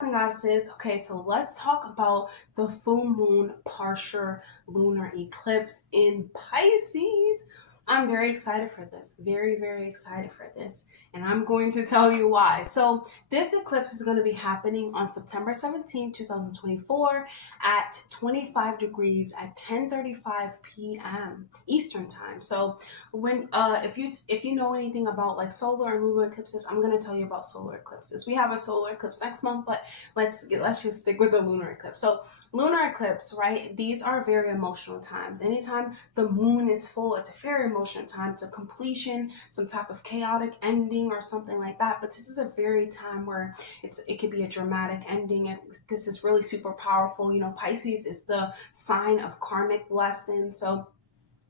And goddesses, okay, so let's talk about the full moon partial lunar eclipse in Pisces. I'm very excited for this, very excited for this, and I'm going to tell you why. So this eclipse is going to be happening on September 17, 2024 at 25 degrees at 10:35 p.m. Eastern time. So when if you know anything about like solar and lunar eclipses, I'm going to tell you about solar eclipses. We have a solar eclipse next month, but let's just stick with the lunar eclipse. So lunar eclipse, right? These are very emotional times. Anytime the moon is full, it's a very emotional time to completion, some type of chaotic ending or something like that. But this is a very time where it could be a dramatic ending. And this is really super powerful. You know, Pisces is the sign of karmic lessons. So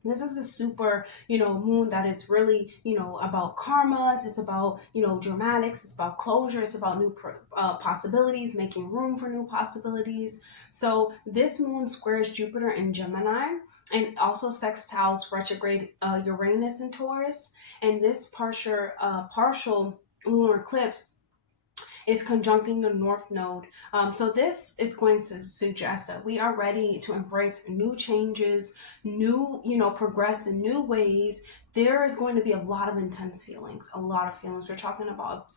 this is a super, moon that is really, about karmas. It's about, dramatics. It's about closure. It's about new possibilities, making room for new possibilities. So this moon squares Jupiter in Gemini and also sextiles retrograde Uranus in Taurus. And this partial lunar eclipse is conjuncting the North Node. So this is going to suggest that we are ready to embrace new changes, new, progress in new ways. There is going to be a lot of intense feelings, a lot of feelings. We're talking about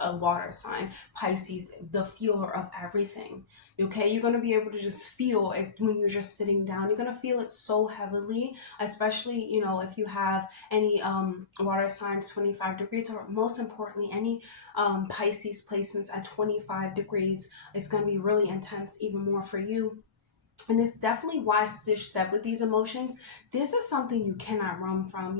a water sign, Pisces, the feeler of everything. Okay, you're going to be able to just feel it when you're just sitting down. You're going to feel it so heavily, especially, if you have any water signs 25 degrees, or most importantly, any Pisces placements at 25 degrees. It's going to be really intense, even more for you. And it's definitely why Stitch said with these emotions, this is something you cannot run from.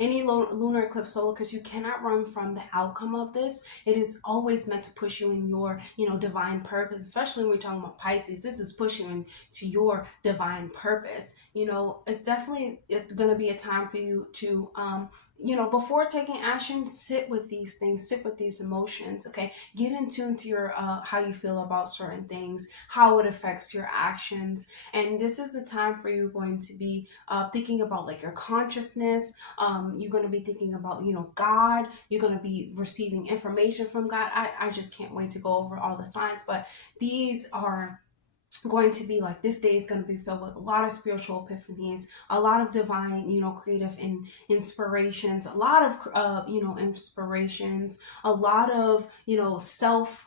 Any lunar eclipse solar, because you cannot run from the outcome of this. It is always meant to push you in your, divine purpose, especially when we're talking about Pisces. This is pushing you into your divine purpose. It's definitely going to be a time for you to, before taking action, sit with these things, sit with these emotions, okay? Get in tune to your, how you feel about certain things, how it affects your actions. And this is the time for you going to be thinking about like your consciousness. You're going to be thinking about, God. You're going to be receiving information from God. I just can't wait to go over all the signs, but these are going to be like, this day is going to be filled with a lot of spiritual epiphanies, a lot of divine, creative inspirations, a lot of inspirations, a lot of self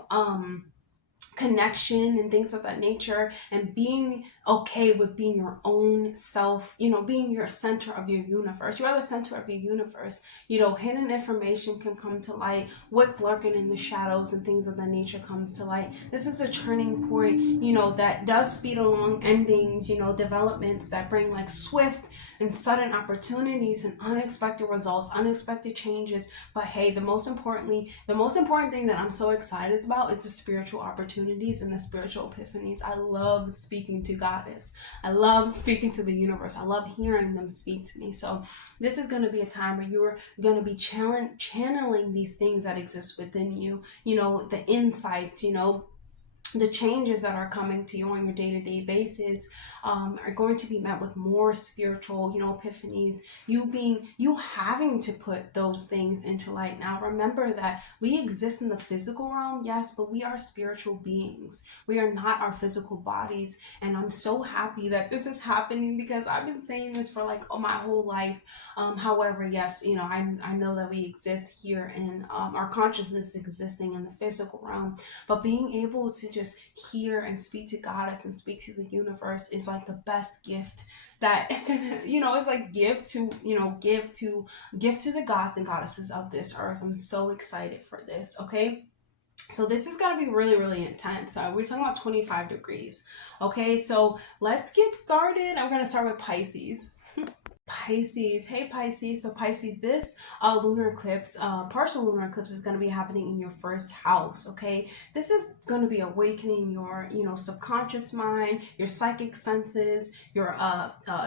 connection and things of that nature, and being okay with being your own self, being your center of your universe. You are the center of your universe. Hidden information can come to light. What's lurking in the shadows and things of that nature comes to light. This is a turning point, that does speed along endings, developments that bring like swift and sudden opportunities and unexpected results, unexpected changes. But hey, the most important thing that I'm so excited about is the spiritual opportunities and the spiritual epiphanies. I love speaking to Goddess. I love speaking to the universe. I love hearing them speak to me. So this is going to be a time where you're going to be channeling these things that exist within you, the insights, the changes that are coming to you on your day-to-day basis are going to be met with more spiritual, epiphanies. You having to put those things into light. Now, remember that we exist in the physical realm, yes, but we are spiritual beings. We are not our physical bodies. And I'm so happy that this is happening, because I've been saying this for like my whole life. However, yes, I know that we exist here in our consciousness existing in the physical realm, but being able to just hear and speak to Goddess and speak to the universe is like the best gift that it's like give to the gods and goddesses of this earth. I'm so excited for this. Okay, so this is going to be really intense. So we're talking about 25 degrees. Okay, so let's get started. I'm going to start with Pisces. Pisces. Hey Pisces. So Pisces, this lunar eclipse, partial lunar eclipse, is going to be happening in your first house. Okay, this is going to be awakening your subconscious mind, your psychic senses, your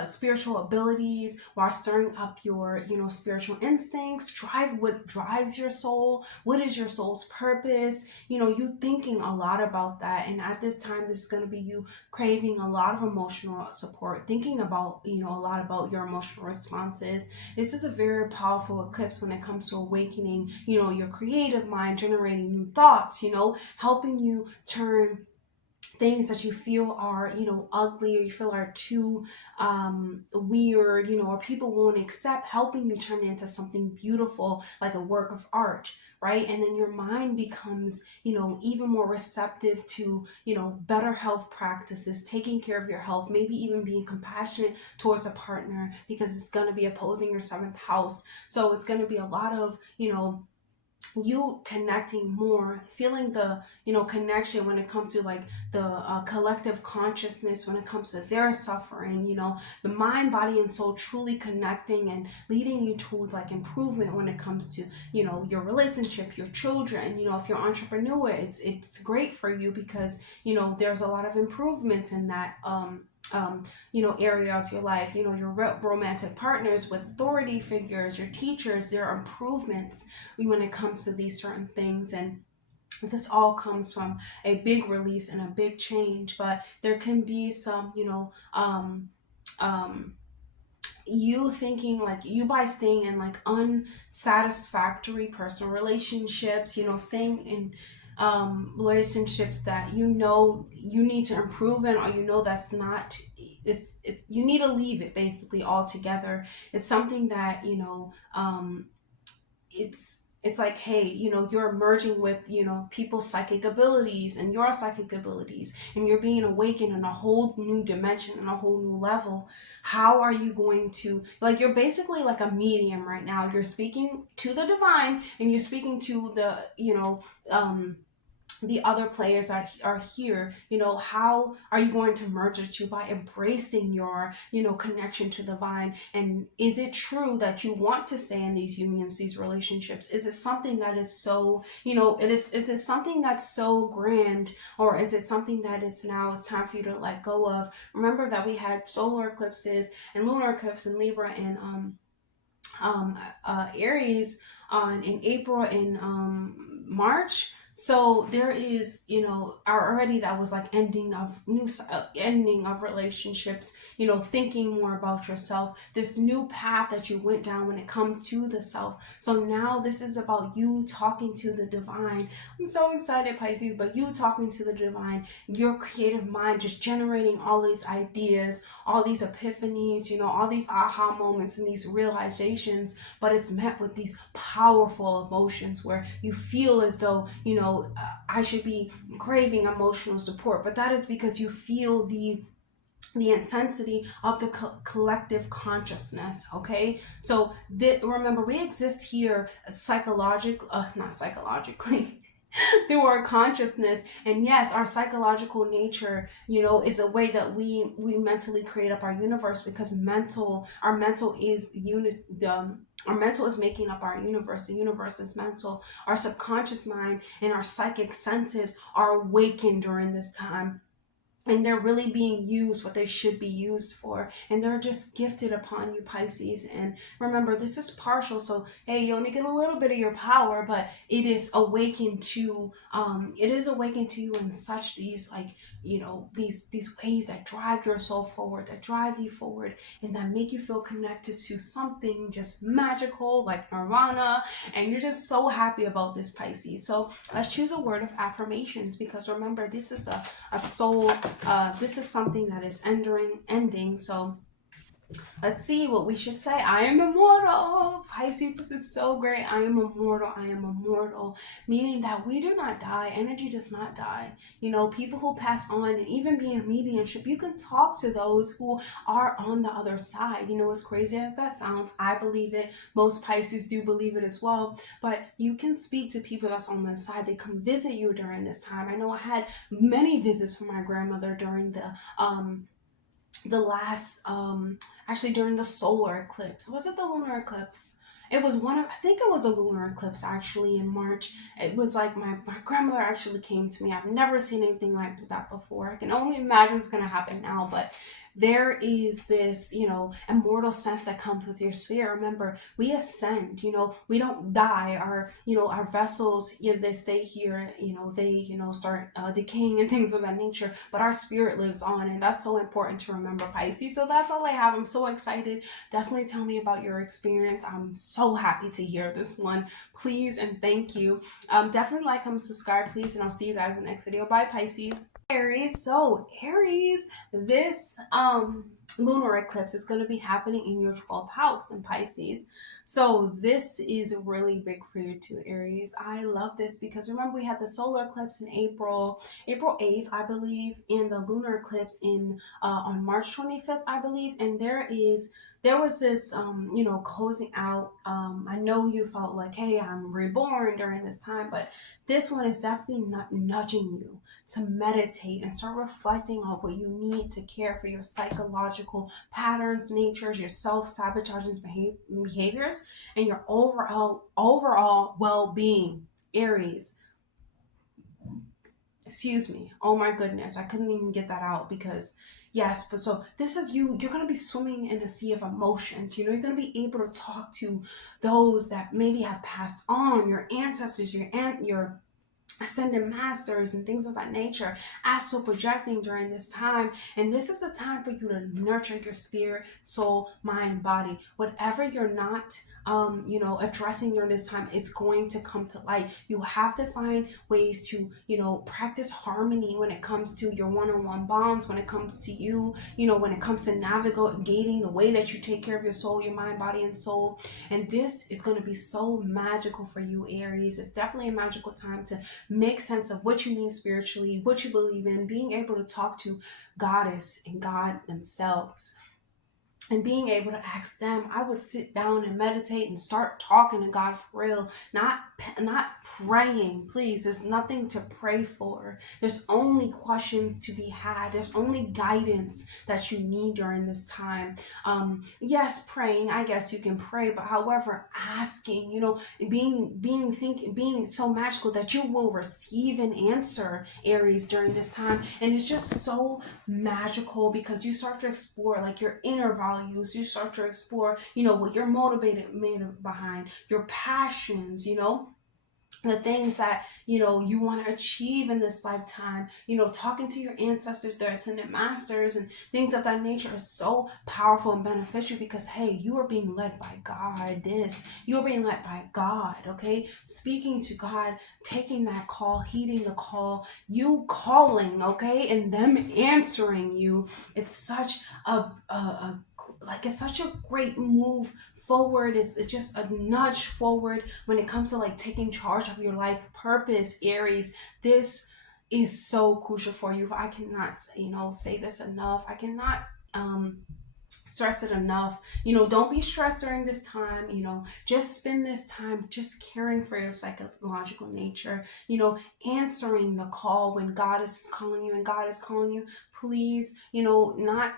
spiritual abilities, while stirring up your spiritual instincts. What drives your soul. What is your soul's purpose? You thinking a lot about that. And at this time, this is going to be you craving a lot of emotional support, thinking about a lot about your emotional emotional responses. This is a very powerful eclipse when it comes to awakening, your creative mind, generating new thoughts, helping you turn things that you feel are ugly, or you feel are too weird, or people won't accept, helping you turn it into something beautiful, like a work of art, right? And then your mind becomes even more receptive to better health practices, taking care of your health, maybe even being compassionate towards a partner, because it's going to be opposing your seventh house. So it's going to be a lot of you connecting more, feeling the connection when it comes to like the collective consciousness, when it comes to their suffering, the mind, body, and soul truly connecting and leading you to like improvement when it comes to your relationship, your children. If you're an entrepreneur, it's great for you, because there's a lot of improvements in that area of your life. Your romantic partners, with authority figures, your teachers, there are improvements when it comes to these certain things. And this all comes from a big release and a big change. But there can be some you thinking like you, by staying in like unsatisfactory personal relationships, staying in relationships that you need to improve in, or that's not, you need to leave it basically altogether. It's something that it's like, hey, you're merging with people's psychic abilities and your psychic abilities, and you're being awakened in a whole new dimension and a whole new level. How are you going to, like, you're basically like a medium right now. You're speaking to the divine, and you're speaking to the other players that are here. How are you going to merge the two? By embracing your connection to the divine. And is it true that you want to stay in these unions, these relationships? Is it something that is so is it something that's so grand, or is it something that it's time for you to let go of? Remember that we had solar eclipses and lunar eclipse in Libra and Aries in April and March. So there is, already that was like ending of relationships, thinking more about yourself, this new path that you went down when it comes to the self. So now this is about you talking to the divine. I'm so excited, Pisces, but you talking to the divine, your creative mind just generating all these ideas, all these epiphanies, all these aha moments and these realizations, but it's met with these powerful emotions where you feel as though, I should be craving emotional support, but that is because you feel the intensity of the collective consciousness. Okay, so remember, we exist here not psychologically through our consciousness. And yes, our psychological nature, is a way that we mentally create up our universe, because our mental is our mental is making up our universe. The universe is mental. Our subconscious mind and our psychic senses are awakened during this time. And they're really being used what they should be used for. And they're just gifted upon you, Pisces. And remember, this is partial. So, hey, you only get a little bit of your power, but it is awakened to you in such these, like, these ways that drive your soul forward, that drive you forward, and that make you feel connected to something just magical, like nirvana. And you're just so happy about this, Pisces. So let's choose a word of affirmations, because remember, this is a soul, this is something that is ending. So let's see what we should say. I am immortal. Pisces, this is so great. I am immortal. I am immortal. Meaning that we do not die. Energy does not die. People who pass on, and even being mediumship, you can talk to those who are on the other side. As crazy as that sounds, I believe it. Most Pisces do believe it as well. But you can speak to people that's on the side. They come visit you during this time. I know I had many visits from my grandmother during the last actually during the solar eclipse. Was it the lunar eclipse? It was one of, I think it was a lunar eclipse actually in March. It was like my grandmother actually came to me. I've never seen anything like that before. I can only imagine what's going to happen now, but there is this, immortal sense that comes with your spirit. Remember, we ascend, we don't die. Our vessels, yeah, they stay here, they, start decaying and things of that nature, but our spirit lives on. And that's so important to remember, Pisces. So that's all I have. I'm so excited. Definitely tell me about your experience. I'm so happy to hear this one. Please and thank you. Definitely like, comment, subscribe, please, and I'll see you guys in the next video. Bye, Pisces. Aries. So Aries, this lunar eclipse is going to be happening in your 12th house in Pisces. So this is really big for you too, Aries. I love this because remember we had the solar eclipse in April 8th, I believe, and the lunar eclipse in on March 25th, I believe. And there was this closing out. I know you felt like, hey, I'm reborn during this time, but this one is definitely not nudging you to meditate and start reflecting on what you need to care for your psychological patterns, natures, your self-sabotaging behaviors, and your overall well-being, Aries. Excuse me. Oh my goodness. I couldn't even get that out because yes, but so this is you're going to be swimming in a sea of emotions. You're going to be able to talk to those that maybe have passed on, your ancestors, your ascended masters and things of that nature, astral projecting during this time. And this is the time for you to nurture your spirit, soul, mind, body. Whatever you're not addressing during this time, it's going to come to light. You have to find ways to practice harmony when it comes to your one-on-one bonds, when it comes to you, when it comes to navigating the way that you take care of your soul, your mind, body, and soul. And this is going to be so magical for you, Aries. It's definitely a magical time to make sense of what you need spiritually, what you believe in, being able to talk to Goddess and God themselves, and being able to ask them. I would sit down and meditate and start talking to God for real, not praying. Please, there's nothing to pray for. There's only questions to be had. There's only guidance that you need during this time. Yes, praying, I guess you can pray, but however, asking, being so magical that you will receive an answer, Aries, during this time. And it's just so magical because you start to explore like your inner values. You start to explore, what you're motivated behind, your passions, the things that you want to achieve in this lifetime. Talking to your ancestors, their ascended masters, and things of that nature is so powerful and beneficial because hey, you are being led by God. You are being led by God. Okay, speaking to God, taking that call, heeding the call, you calling, okay, and them answering you. It's such it's such a great move forward. It's just a nudge forward when it comes to like taking charge of your life purpose, Aries. This is so crucial for you. I cannot say this enough. I cannot stress it enough. Don't be stressed during this time. Just spend this time just caring for your psychological nature, answering the call when God is calling you and God is calling you. Please, not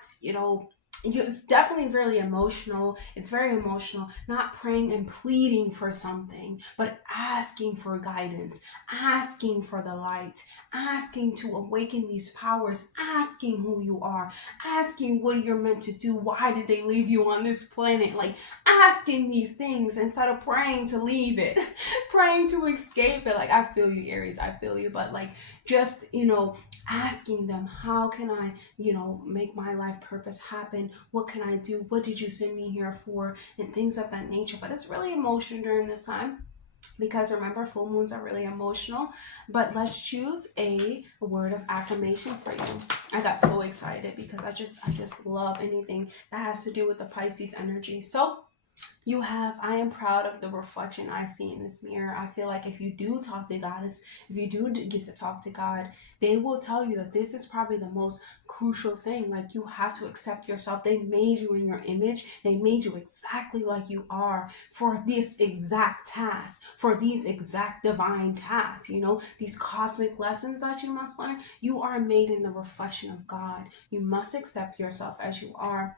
it's definitely really emotional. It's very emotional. Not praying and pleading for something, but asking for guidance, asking for the light, asking to awaken these powers, asking who you are, asking what you're meant to do. Why did they leave you on this planet? Like asking these things instead of praying to leave it, praying to escape it. Like I feel you, Aries. I feel you. But like just, asking them, how can I, make my life purpose happen? What can I do? What did you send me here for? And things of that nature. But it's really emotional during this time because remember, full moons are really emotional. But let's choose a word of affirmation for you. I got so excited because I just love anything that has to do with the Pisces energy. So I am proud of the reflection I see in this mirror. I feel like if you do talk to Goddess, if you do get to talk to God, they will tell you that this is probably the most crucial thing. Like you have to accept yourself. They made you in your image. They made you exactly like you are for this exact task, for these exact divine tasks, these cosmic lessons that you must learn. You are made in the reflection of God. You must accept yourself as you are.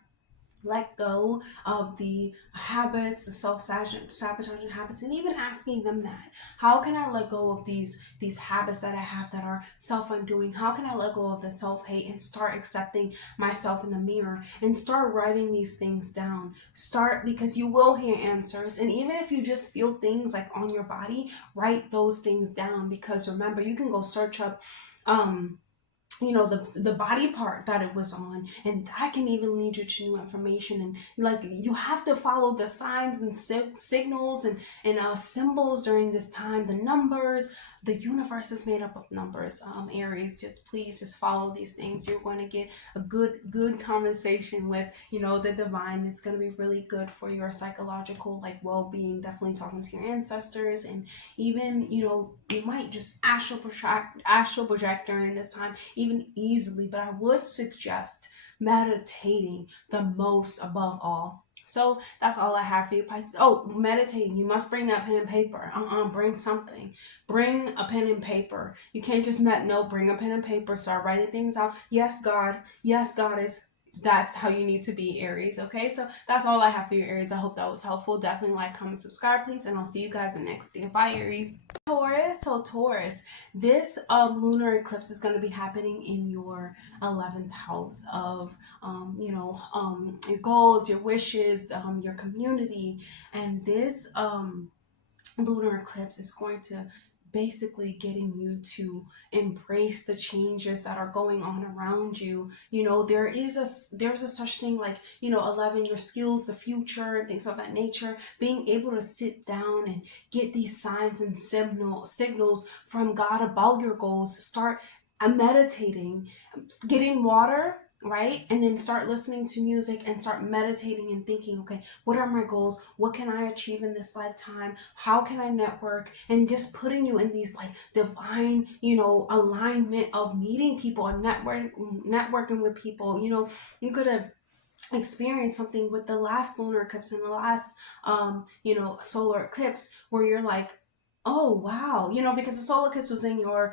let go of the habits, the self-sabotaging habits, and even asking them that, how can I let go of these habits that I have that are self-undoing? How can I let go of the self-hate and start accepting myself in the mirror and start writing these things down? Start, because you will hear answers. And even if you just feel things like on your body, write those things down, because remember, you can go search up the body part that it was on, and that can even lead you to new information. And like, you have to follow the signs and signals and symbols during this time, the numbers. The universe is made up of numbers. Aries, just please just follow these things. You're going to get a good conversation with the divine. It's going to be really good for your psychological well-being. Definitely talking to your ancestors, and even you might just astral project during this time, even easily. But I would suggest meditating the most above all. So that's all I have for you, Pisces. Oh, meditating. You must bring that pen and paper. Bring something. Bring a pen and paper. You can't just bring a pen and paper. Start writing things out. Yes, God. Yes, Goddess. That's how you need to be, Aries. Okay, so that's all I have for you, Aries. I hope that was helpful. Definitely like, comment, subscribe, please, and I'll see you guys in the next video. Bye, Aries. Taurus. So Taurus, this lunar eclipse is going to be happening in your 11th house of your goals, your wishes, your community. And this lunar eclipse is going to basically getting you to embrace the changes that are going on around you. There's a such thing like 11, your skills, the future, and things of that nature. Being able to sit down and get these signs and signals from God about your goals. Start meditating, getting water, right? And then start listening to music and start meditating and thinking, okay, what are my goals? What can I achieve in this lifetime? How can I network? And just putting you in these divine, alignment of meeting people and networking with people. You could have experienced something with the last lunar eclipse and the last, solar eclipse, where you're like, oh, wow, because the solar eclipse was in your,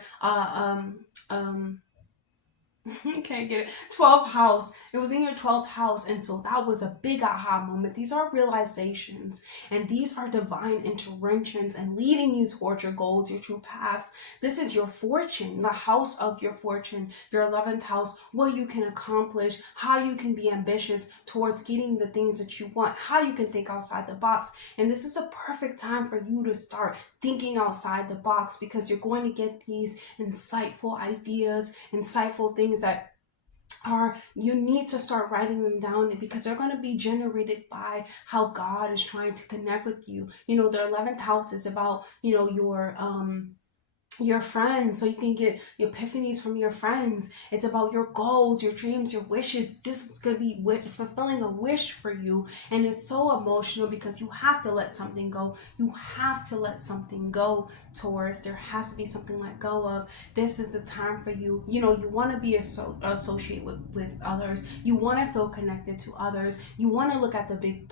can't get it. 12th house. It was in your 12th house. And so that was a big aha moment. These are realizations, and these are divine interventions and leading you towards your goals, your true paths. This is your fortune, the house of your fortune, your 11th house, what you can accomplish, how you can be ambitious towards getting the things that you want, how you can think outside the box. And this is a perfect time for you to start thinking outside the box, because you're going to get these insightful ideas, insightful things that you need to start writing them down, because they're going to be generated by how God is trying to connect with you. The 11th house is about your friends, so you can get epiphanies from your friends. It's about your goals, your dreams, your wishes. This is going to be fulfilling a wish for you, and it's so emotional because you have to let something go. You have to let something go, Taurus. There has to be something let go of. This is the time for you. You want to be associated with others. You want to feel connected to others. You want to look at the big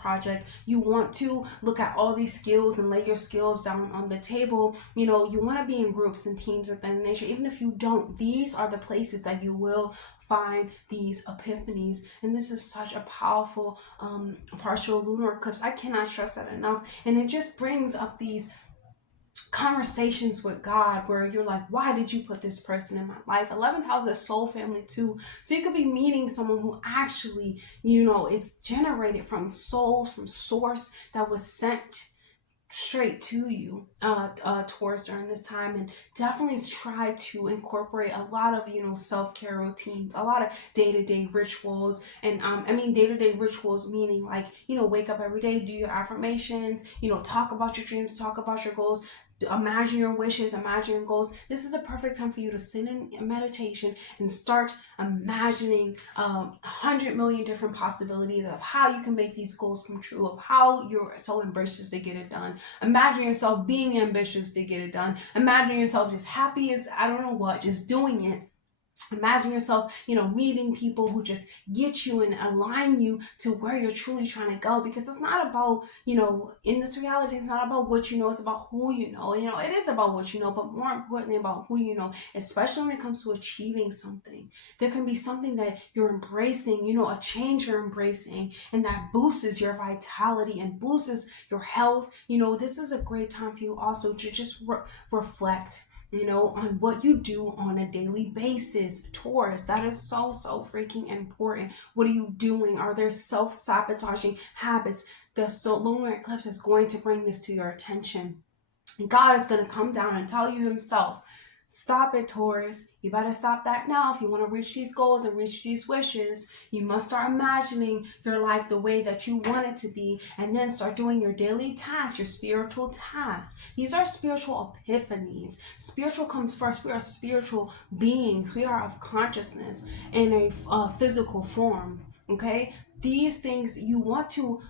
project. You want to look at all these skills and lay your skills down on the table. You want to be in groups and teams of that nature. Even if you don't, these are the places that you will find these epiphanies. And this is such a powerful partial lunar eclipse. I cannot stress that enough. And it just brings up these conversations with God where you're like, why did you put this person in my life? 11th house is soul family too. So you could be meeting someone who actually, is generated from soul, from source, that was sent straight to you Taurus during this time. And definitely try to incorporate a lot of self-care routines, a lot of day-to-day rituals. And day-to-day rituals meaning wake up every day, do your affirmations, talk about your dreams, talk about your goals, imagine your wishes, imagine your goals. This is a perfect time for you to sit in meditation and start imagining 100 million different possibilities of how you can make these goals come true, of how you're so ambitious to get it done. Imagine yourself being ambitious to get it done. Imagine yourself just happy as I don't know what, just doing it. Imagine yourself, meeting people who just get you and align you to where you're truly trying to go. Because it's not about, in this reality, it's not about what you know, it's about who you know. It is about what you know, but more importantly about who you know, especially when it comes to achieving something. There can be something that you're embracing, a change you're embracing, and that boosts your vitality and boosts your health. This is a great time for you also to just reflect on what you do on a daily basis. Taurus, that is so, so freaking important. What are you doing? Are there self-sabotaging habits? The lunar eclipse is going to bring this to your attention. And God is going to come down and tell you himself, stop it, Taurus. You better stop that now. If you want to reach these goals and reach these wishes, you must start imagining your life the way that you want it to be, and then start doing your daily tasks, your spiritual tasks. These are spiritual epiphanies. Spiritual comes first. We are spiritual beings. We are of consciousness in a physical form. Okay? These things you want to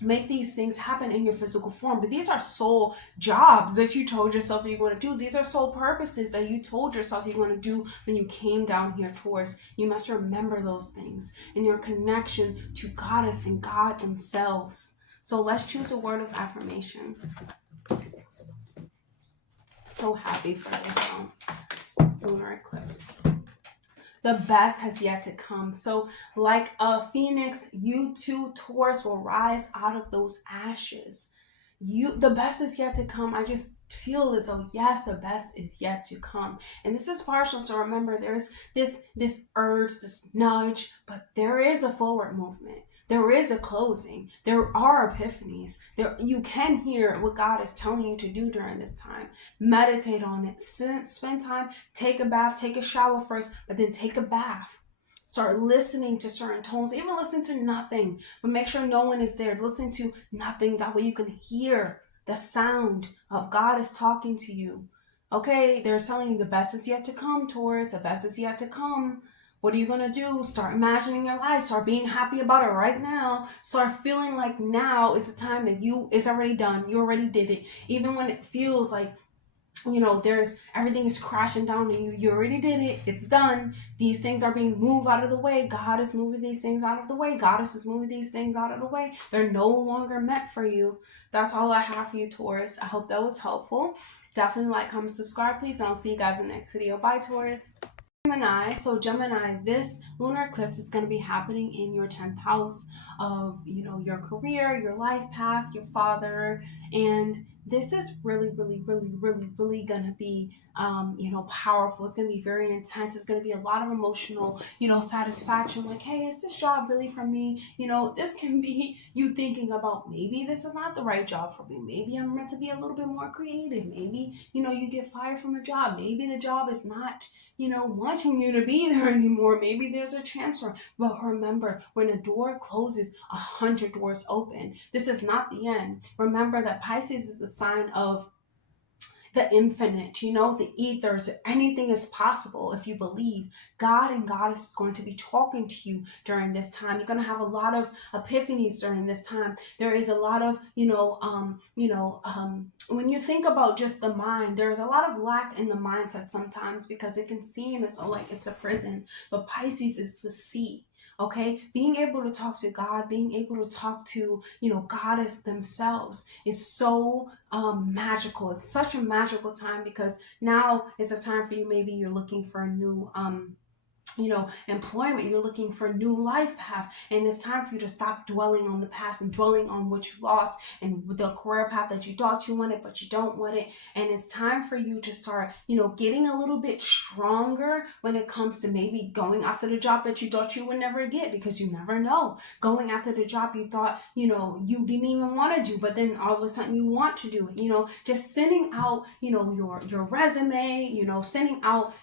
make these things happen in your physical form, but these are soul jobs that you told yourself you're going to do. These are soul purposes that you told yourself you're going to do when you came down here, Taurus. You must remember those things in your connection to Goddess and God themselves. So let's choose a word of affirmation. So happy for this lunar eclipse. The best has yet to come. So like a phoenix, you too, Taurus, will rise out of those ashes. The best is yet to come. I just feel as though, yes, the best is yet to come. And this is partial. So remember, there's this urge, this nudge, but there is a forward movement. There is a closing. There are epiphanies. You can hear what God is telling you to do during this time. Meditate on it. Spend time. Take a bath. Take a shower first, but then take a bath. Start listening to certain tones. Even listen to nothing, but make sure no one is there. Listen to nothing. That way you can hear the sound of God is talking to you. Okay, they're telling you the best is yet to come, Taurus. The best is yet to come. What are you going to do? Start imagining your life. Start being happy about it right now. Start feeling like now is the time that it's already done. You already did it. Even when it feels like, everything is crashing down on you. You already did it. It's done. These things are being moved out of the way. God is moving these things out of the way. Goddess is moving these things out of the way. They're no longer meant for you. That's all I have for you, Taurus. I hope that was helpful. Definitely like, comment, subscribe, please. And I'll see you guys in the next video. Bye, Taurus. Gemini. So Gemini, this lunar eclipse is going to be happening in your 10th house of, your career, your life path, your father. And this is really, really, really, really, really going to be, powerful. It's going to be very intense. It's going to be a lot of emotional, satisfaction. Like, hey, is this job really for me? This can be you thinking about, maybe this is not the right job for me. Maybe I'm meant to be a little bit more creative. Maybe, you get fired from a job. Maybe the job is not, wanting you to be there anymore. Maybe there's a transfer. But remember, when a door closes, 100 doors open. This is not the end. Remember that Pisces is a sign of the infinite, the ethers. Anything is possible if you believe. God and Goddess is going to be talking to you during this time. You're going to have a lot of epiphanies during this time. There is a lot of, when you think about just the mind, there's a lot of lack in the mindset sometimes because it can seem as though like it's a prison, but Pisces is the sea. Okay, being able to talk to God, being able to talk to, Goddess themselves is so magical. It's such a magical time because now it's a time for you. Maybe you're looking for a new employment, you're looking for a new life path, and it's time for you to stop dwelling on the past and dwelling on what you lost and the career path that you thought you wanted but you don't want it. And it's time for you to start getting a little bit stronger when it comes to maybe going after the job that you thought you would never get, because you never know. Going after the job you thought you didn't even want to do, but then all of a sudden you want to do it. Just sending out your resume, sending out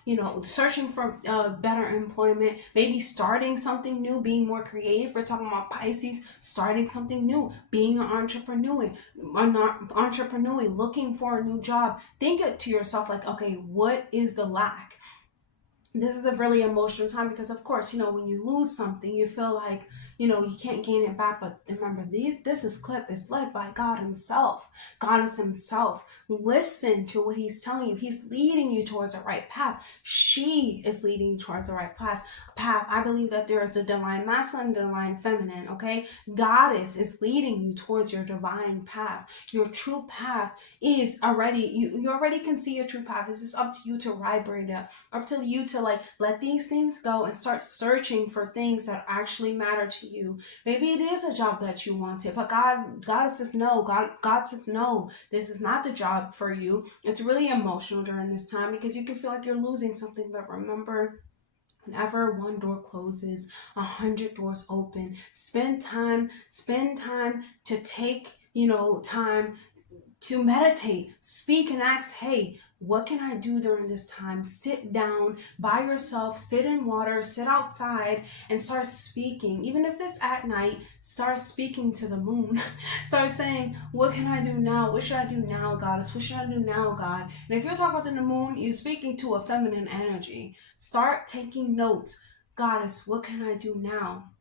searching for better employment, maybe starting something new, being more creative. We're talking about Pisces, starting something new, being an entrepreneur, looking for a new job. Think it to yourself like, okay, what is the lack? this is a really emotional time because, of course, when you lose something, you feel like, you can't gain it back. But remember, this is clip is led by God himself. God is himself. Listen to what he's telling you. He's leading you towards the right path. She is leading you towards the right path. I believe that there is the divine masculine and divine feminine, okay? Goddess is leading you towards your divine path. Your true path is already, you already can see your true path. This is up to you to vibrate it, up to you to like let these things go and start searching for things that actually matter to you. Maybe it is a job that you wanted, but God says no. God says no. This is not the job for you. It's really emotional during this time because you can feel like you're losing something, but remember, whenever one door closes, 100 doors open. Spend time to take, time to meditate, speak and ask, hey, what can I do during this time? Sit down by yourself, sit in water, sit outside, and start speaking. Even if it's at night, start speaking to the moon. Start saying, what can I do now? What should I do now, Goddess? What should I do now, God? And if you're talking about the moon, you're speaking to a feminine energy. Start taking notes. Goddess, what can I do now?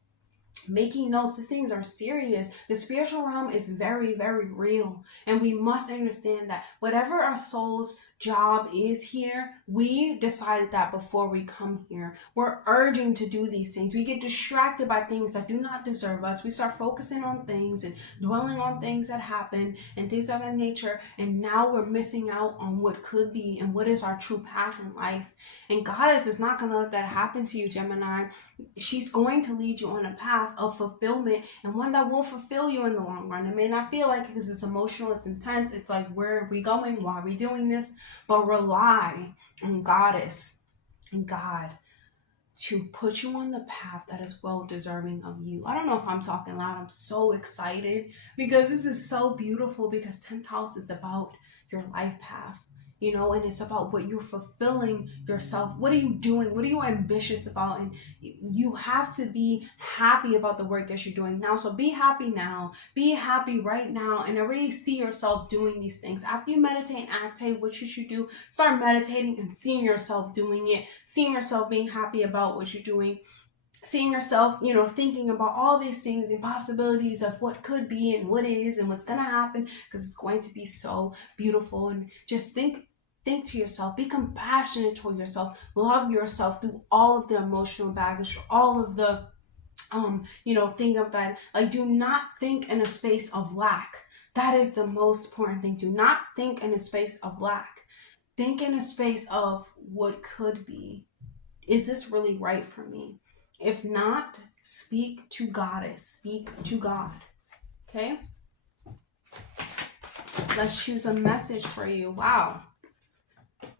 Making notes. These things are serious. The spiritual realm is very, very real, and we must understand that whatever our soul's job is here, we decided that before we come here. We're urging to do these things. We get distracted by things that do not deserve us. We start focusing on things and dwelling on things that happen and things of that nature, and now we're missing out on what could be and what is our true path in life. And Goddess is not going to let that happen to you, Gemini. She's going to lead you on a path of fulfillment, and one that will fulfill you in the long run. It may not feel like it because it's emotional, it's intense. It's like, where are we going? Why are we doing this? But rely on Goddess and God to put you on the path that is well deserving of you. I don't know if I'm talking loud. I'm so excited because this is so beautiful, because 10th house is about your life path. And it's about what you're fulfilling yourself. What are you doing? What are you ambitious about? And you have to be happy about the work that you're doing now. So be happy now. Be happy right now and already see yourself doing these things. After you meditate and ask, hey, what should you do? Start meditating and seeing yourself doing it. Seeing yourself being happy about what you're doing. Seeing yourself, thinking about all these things and possibilities of what could be and what is and what's going to happen, because it's going to be so beautiful. And just think to yourself, be compassionate toward yourself, love yourself through all of the emotional baggage, all of the, think of that. Like, do not think in a space of lack. That is the most important thing. Do not think in a space of lack. Think in a space of what could be. Is this really right for me? If not, speak to Goddess. Speak to God. Okay? Let's choose a message for you. Wow.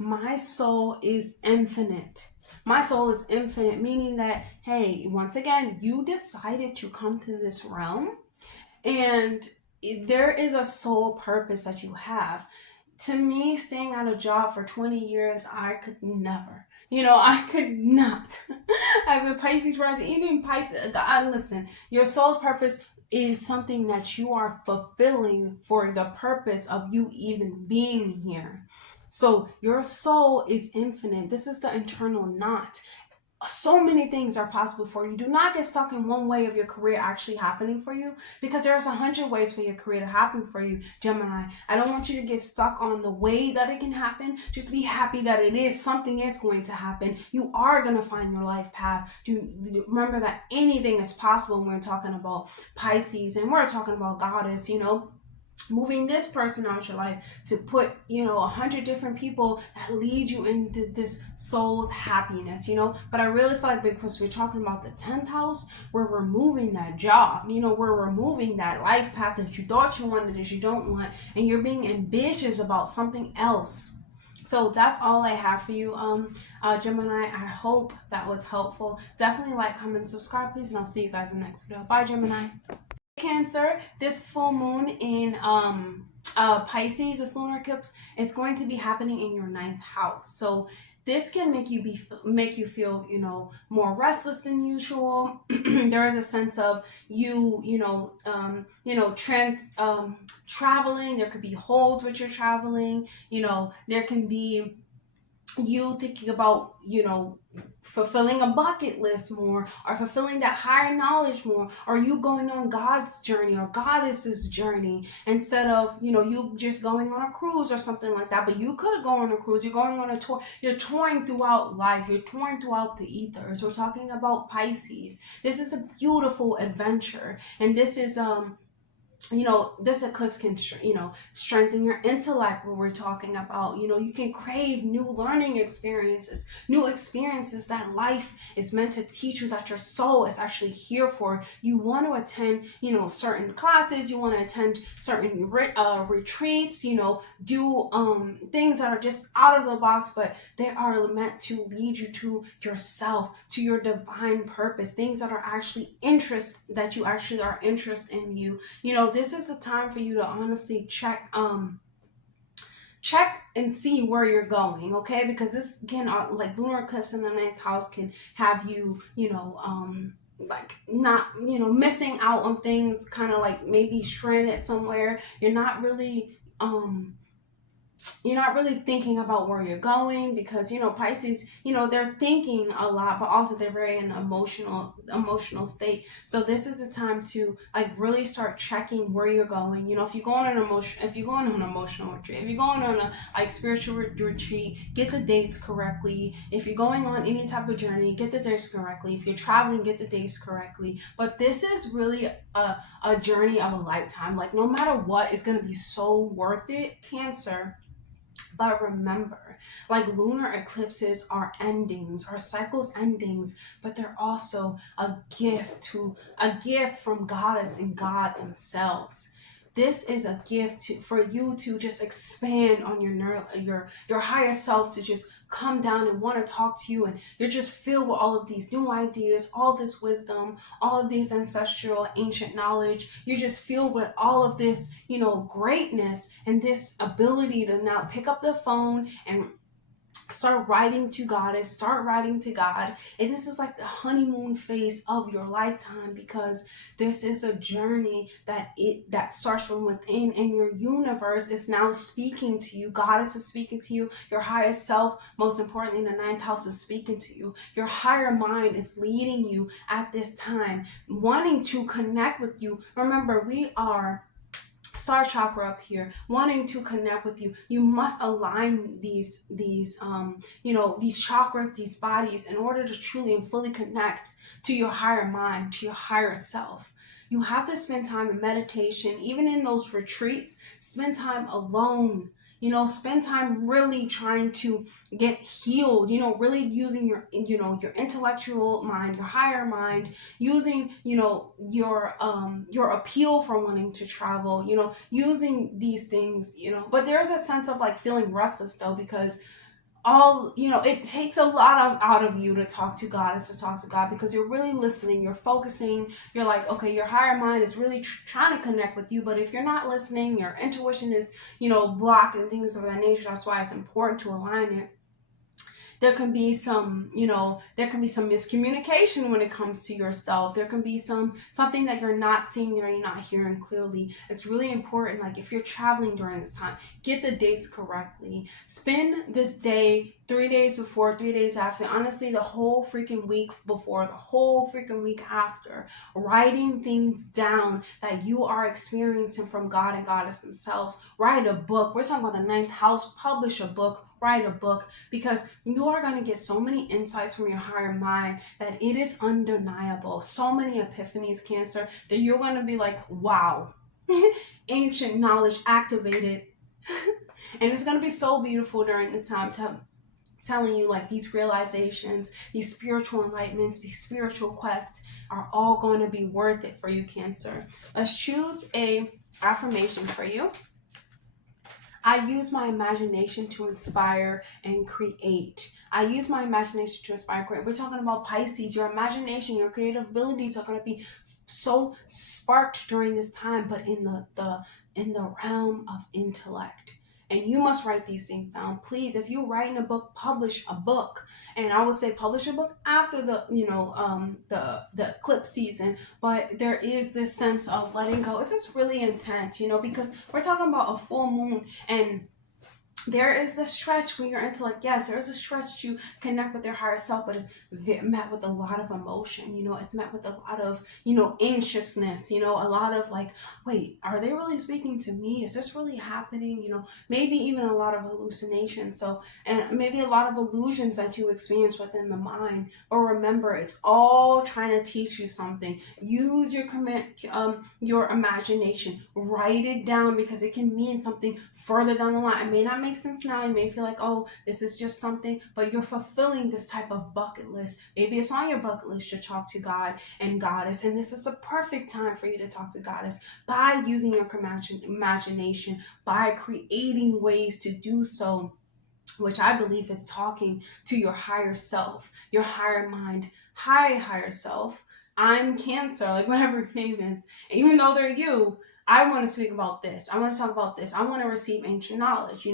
My soul is infinite. My soul is infinite, meaning that, hey, once again, you decided to come to this realm, and there is a soul purpose that you have. To me, staying at a job for 20 years, I could never. I could not. As a Pisces rising, even Pisces, God, listen, your soul's purpose is something that you are fulfilling for the purpose of you even being here. So your soul is infinite. This is the internal knot. So many things are possible for you. Do not get stuck in one way of your career actually happening for you, because there's 100 ways for your career to happen for you, Gemini. I don't want you to get stuck on the way that it can happen. Just be happy that something is going to happen. You are going to find your life path. Remember that anything is possible when we're talking about Pisces, and we're talking about Goddess, moving this person out your life to put 100 different people that lead you into this soul's happiness. But I really feel like, because we're talking about the 10th house, we're removing that job, we're removing that life path that you thought you wanted that you don't want, and you're being ambitious about something else. So that's all I have for you, Gemini. I hope that was helpful. Definitely like, comment, subscribe, please, and I'll see you guys in the next video. Bye, Gemini. Cancer, this full moon in Pisces, this lunar eclipse, is going to be happening in your 9th house. So this can make you feel more restless than usual. There is a sense of traveling. There could be holds which you're traveling. There can be you thinking about, fulfilling a bucket list more, or fulfilling that higher knowledge more, or you going on God's journey or Goddess's journey instead of, you just going on a cruise or something like that. But you could go on a cruise, you're going on a tour, you're touring throughout life, you're touring throughout the ethers. We're talking about Pisces. This is a beautiful adventure, and this is this eclipse can strengthen your intellect, where we're talking about, you can crave new learning experiences, new experiences that life is meant to teach you, that your soul is actually here for. You want to attend certain classes, you want to attend certain retreats, do things that are just out of the box, but they are meant to lead you to yourself, to your divine purpose, things that are actually that you actually are interested in. This is the time for you to honestly check and see where you're going, okay? Because this can, like lunar eclipse in the 9th house, can have you, like not, missing out on things, kind of like maybe stranded somewhere. You're not really thinking about where you're going, because Pisces, they're thinking a lot, but also they're very in an emotional state. So this is the time to like really start checking where you're going. If you're going on an emotional retreat, if you're going on a like spiritual retreat, get the dates correctly. If you're going on any type of journey, get the dates correctly. If you're traveling, get the dates correctly. But this is really a journey of a lifetime. Like no matter what, it's going to be so worth it, Cancer. But remember, like lunar eclipses are endings, are cycles endings, but they're also a gift from Goddess and God themselves. This is a gift for you to just expand on your higher self, to just come down and want to talk to you, and you're just filled with all of these new ideas, all this wisdom, all of these ancestral ancient knowledge. You're just filled with all of this, greatness, and this ability to now pick up the phone and start writing to Goddess, start writing to God. And this is like the honeymoon phase of your lifetime, because this is a journey that starts from within, and your universe is now speaking to you. Goddess is speaking to you. Your highest self, most importantly, in the 9th house, is speaking to you. Your higher mind is leading you at this time, wanting to connect with you. Remember, we are star chakra up here, wanting to connect with you. You must align these chakras, these bodies, in order to truly and fully connect to your higher mind, to your higher self. You have to spend time in meditation. Even in those retreats, spend time alone. Spend time really trying to get healed, really using your intellectual mind, your higher mind, using, your appeal for wanting to travel, using these things, but there's a sense of like feeling restless though, because it takes a lot out of you to talk to God, because you're really listening, you're focusing, you're like, okay, your higher mind is really trying to connect with you. But if you're not listening, your intuition is, blocked and things of that nature. That's why it's important to align it. There can be some miscommunication when it comes to yourself. There can be something that you're not seeing, or you're not hearing clearly. It's really important, like if you're traveling during this time, get the dates correctly. Spend this day 3 days before, 3 days after, honestly, the whole freaking week before, the whole freaking week after, writing things down that you are experiencing from God and Goddess themselves. Write a book. We're talking about the 9th house. Publish a book. Write a book, because you are going to get so many insights from your higher mind that it is undeniable. So many epiphanies, Cancer, that you're going to be like, wow, ancient knowledge activated. And it's going to be so beautiful during this time, telling you like these realizations, these spiritual enlightenments, these spiritual quests are all going to be worth it for you, Cancer. Let's choose a affirmation for you. I use my imagination to inspire and create. I use my imagination to inspire and create. We're talking about Pisces. Your imagination, your creative abilities are going to be so sparked during this time, but in the realm of intellect. And you must write these things down. Please, if you're writing a book, publish a book. And I would say publish a book after the eclipse season. But there is this sense of letting go. It's just really intense, because we're talking about a full moon, and there is the stretch when you're into, like, yes, there is a stretch to connect with your higher self, but it's met with a lot of emotion. It's met with a lot of, anxiousness, a lot of like, wait, are they really speaking to me? Is this really happening? Maybe even a lot of hallucinations. So, and maybe a lot of illusions that you experience within the mind. But remember, it's all trying to teach you something. Use your imagination. Write it down, because it can mean something further down the line. It may not make sense now. You may feel like, oh, this is just something, but you're fulfilling this type of bucket list. Maybe it's on your bucket list to talk to God and Goddess, and this is the perfect time for you to talk to Goddess by using your imagination, by creating ways to do so, which I believe is talking to your higher self, your higher mind, higher self. I'm Cancer, like whatever your name is. And even though they're you, I want to speak about this. I want to talk about this. I want to receive ancient knowledge.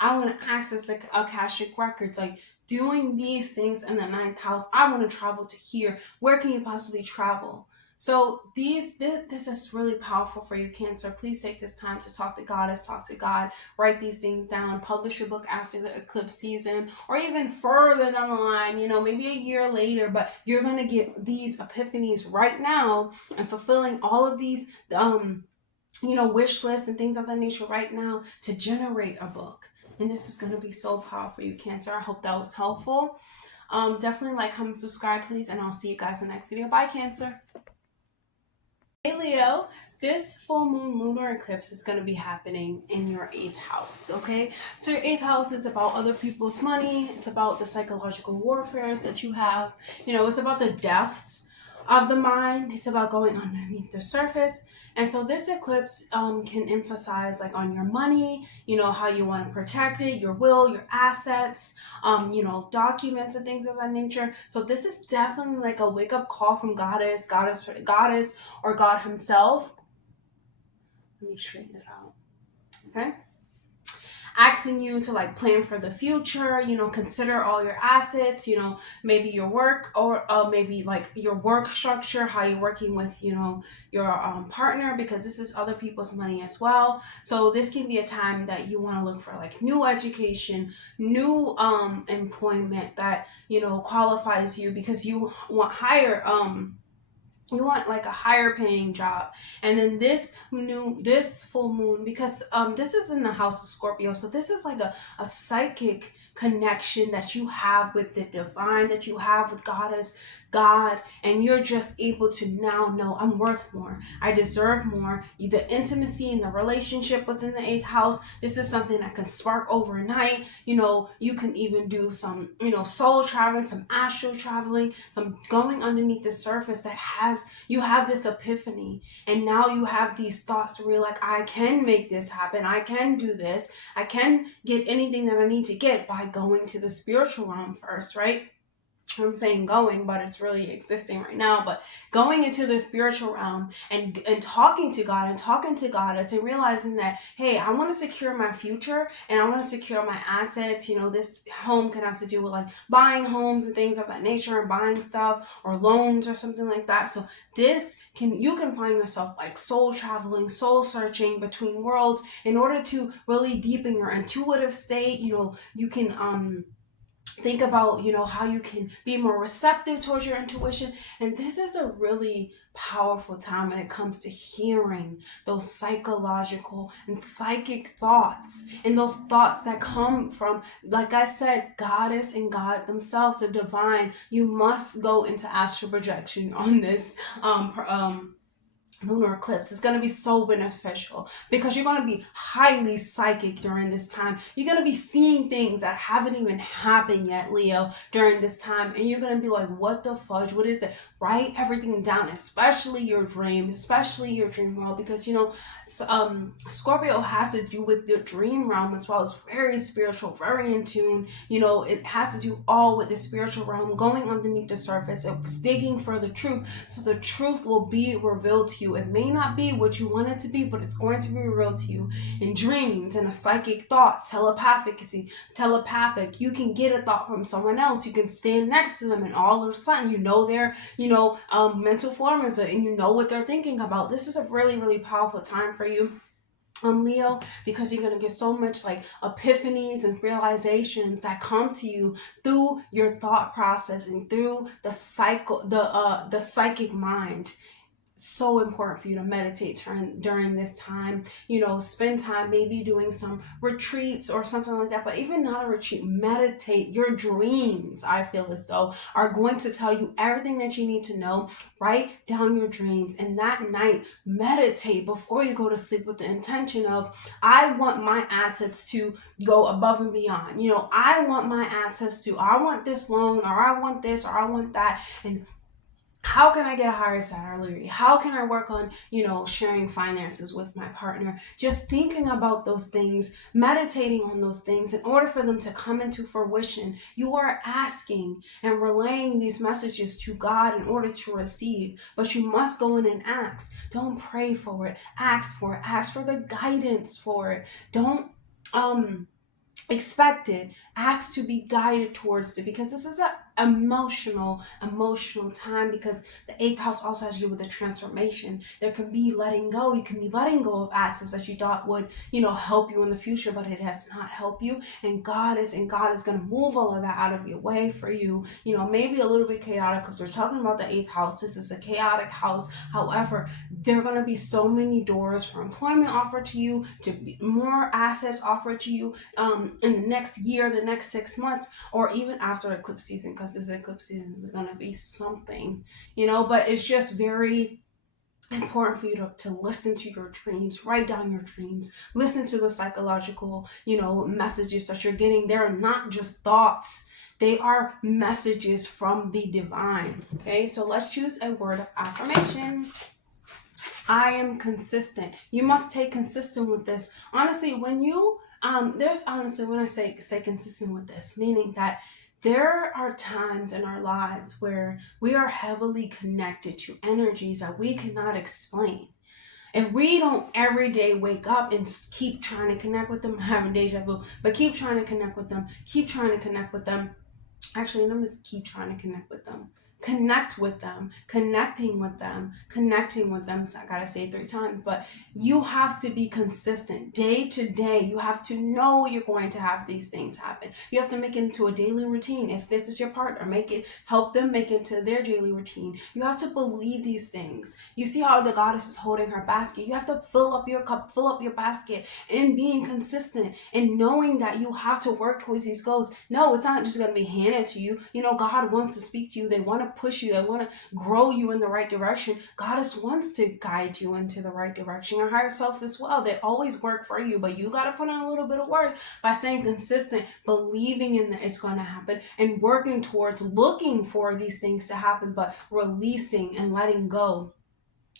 I want to access the Akashic records. Like, doing these things in the ninth house. I want to travel to here. Where can you possibly travel? So this is really powerful for you, Cancer. Please take this time to talk to Goddess, talk to God, write these things down, publish your book after the eclipse season, or even further down the line, maybe a year later, but you're going to get these epiphanies right now and fulfilling all of these, wish lists and things of that nature right now to generate a book. And this is going to be so powerful for you, Cancer. I hope that was helpful. Definitely like, comment, subscribe, please, and I'll see you guys in the next video. Bye, Cancer. Hey Leo, this full moon lunar eclipse is going to be happening in your 8th house, okay? So your 8th house is about other people's money. It's about the psychological warfare that you have. It's about the depths of the mind. It's about going underneath the surface. And so this eclipse can emphasize like on your money, how you want to protect it, your will, your assets, documents and things of that nature. So this is definitely like a wake up call from goddess, or God himself. Let me straighten it out. Okay. Asking you to like plan for the future, consider all your assets, maybe your work, or maybe like your work structure, how you're working with, your partner, because this is other people's money as well. So this can be a time that you want to look for like new education, new employment that, qualifies you, because you want you want like a higher paying job. And then this full moon, because this is in the house of Scorpio, so this is like a psychic connection that you have with the divine, that you have with goddess, God, and you're just able to now know, I'm worth more, I deserve more. The intimacy in the relationship within the 8th house, this is something that can spark overnight. You can even do some soul traveling, some astral traveling, some going underneath the surface you have this epiphany, and now you have these thoughts to realize, like, I can make this happen, I can do this, I can get anything that I need to get by going to the spiritual realm first, right? I'm saying going, but it's really existing right now. But going into the spiritual realm and talking to God and talking to Goddess and realizing that, hey, I want to secure my future and I want to secure my assets. This home can have to do with like buying homes and things of that nature, and buying stuff or loans or something like that. So you can find yourself like soul traveling, soul searching between worlds in order to really deepen your intuitive state. You can think about how you can be more receptive towards your intuition. And this is a really powerful time when it comes to hearing those psychological and psychic thoughts, and those thoughts that come from, like I said, goddess and God themselves, the divine. You must go into astral projection on this lunar eclipse. Is going to be so beneficial, because you're going to be highly psychic during this time. You're going to be seeing things that haven't even happened yet, Leo, during this time, and you're going to be like, what the fudge, what is it? Write everything down, especially your dreams, especially your dream world, because Scorpio has to do with the dream realm as well. It's very spiritual, very in tune. It has to do all with the spiritual realm, going underneath the surface, it's digging for the truth, so the truth will be revealed to you. It may not be what you want it to be, but it's going to be revealed to you in dreams and a psychic thought, telepathic. You can get a thought from someone else. You can stand next to them, and all of a sudden, their mental form is, and you know what they're thinking about. This is a really, really powerful time for you. Leo, because you're going to get so much like epiphanies and realizations that come to you through your thought process and through the psychic mind. So important for you to meditate during this time. Spend time maybe doing some retreats or something like that. But even not a retreat, meditate. Your dreams, I feel as though, are going to tell you everything that you need to know. Write down your dreams, and that night meditate before you go to sleep with the intention of, I want my assets to go above and beyond. I want my assets to, I want this loan, or I want this, or I want that. And how can I get a higher salary? How can I work on, sharing finances with my partner? Just thinking about those things, meditating on those things in order for them to come into fruition. You are asking and relaying these messages to God in order to receive, but you must go in and ask. Don't pray for it. Ask for it. Ask for the guidance for it. Don't, expect it. Ask to be guided towards it, because this is a emotional time, because the eighth house also has to do with the transformation. There can be letting go. You can be letting go of assets that you thought would help you in the future, but it has not helped you, and God is going to move all of that out of your way for you. Maybe a little bit chaotic, because we're talking about the eighth house. This is a chaotic house. However, there are going to be so many doors for employment offered to you, to be more assets offered to you in the next year, the next 6 months, or even after eclipse season, because this eclipse season is going to be something, but it's just very important for you to listen to your dreams, write down your dreams, listen to the psychological, messages that you're getting. They're not just thoughts. They are messages from the divine. Okay, so let's choose a word of affirmation. I am consistent. You must stay consistent with this. Honestly, when you when I say stay consistent with this, meaning that there are times in our lives where we are heavily connected to energies that we cannot explain. If we don't every day wake up and keep trying to connect with them, having deja vu, but keep trying to connect with them, actually, let me just keep trying to connect with them. Connect with them, connecting with them. So I gotta say it 3 times, but you have to be consistent day to day. You have to know you're going to have these things happen. You have to make it into a daily routine. If this is your partner, help them make it to their daily routine. You have to believe these things. You see how the goddess is holding her basket. You have to fill up your cup, fill up your basket, and being consistent and knowing that you have to work towards these goals. No, it's not just gonna be handed to you. God wants to speak to you. They want to push you. They want to grow you in the right direction. Goddess wants to guide you into the right direction. Your higher self as well. They always work for you, but you got to put in a little bit of work by staying consistent, believing in that it's going to happen, and working towards looking for these things to happen, but releasing and letting go.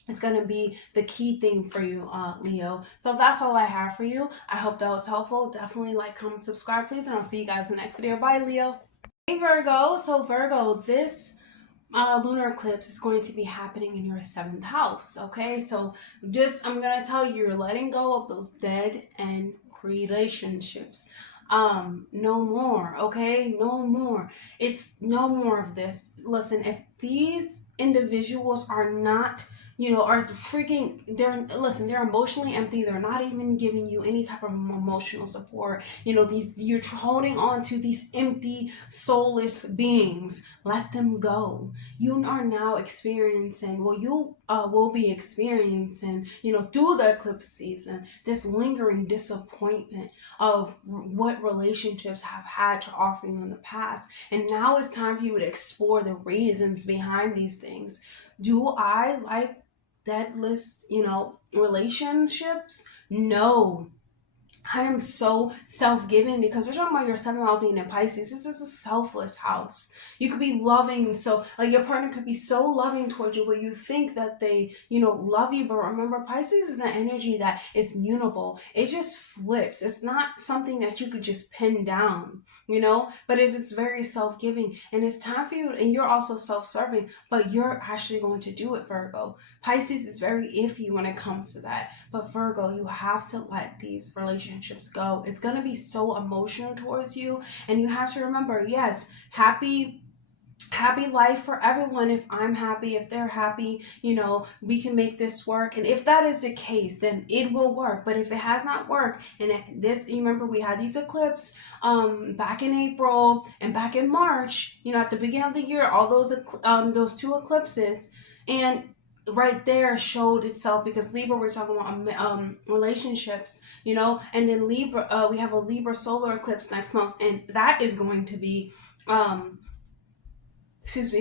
It's going to be the key thing for you, Leo. So that's all I have for you. I hope that was helpful. Definitely like, comment, subscribe, please, and I'll see you guys in the next video. Bye, Leo. Hey, Virgo. So, Virgo, this lunar eclipse is going to be happening in your 7th house. Okay, so I'm gonna tell you, you're letting go of those dead end relationships. No more. Okay, no more. It's no more of this. Listen, if these individuals are not are they're emotionally empty. They're not even giving you any type of emotional support. You're holding on to these empty, soulless beings. Let them go. You are now experiencing, you will be experiencing, through the eclipse season, this lingering disappointment of what relationships have had to offer you in the past. And now it's time for you to explore the reasons behind these things. Do I like deadless, relationships? No. I am so self-giving, because we're talking about your 7th house being in Pisces. This is a selfless house. You could be loving, so like your partner could be so loving towards you where you think that they, love you. But remember, Pisces is an energy that is mutable. It just flips. It's not something that you could just pin down, but it is very self-giving. And it's time for you, and you're also self-serving, but you're actually going to do it, Virgo. Pisces is very iffy when it comes to that. But Virgo, you have to let these relationships go. It's going to be so emotional towards you. And you have to remember, yes, happy happy life for everyone. If I'm happy, if they're happy, you know, we can make this work. And if that is the case, then it will work. But if it has not worked, and you remember we had these eclipses back in April and back in March, you know, at the beginning of the year, all those two eclipses, and right there showed itself, because Libra, we're talking about relationships, you know, and then Libra, we have a Libra solar eclipse next month, and that is going to be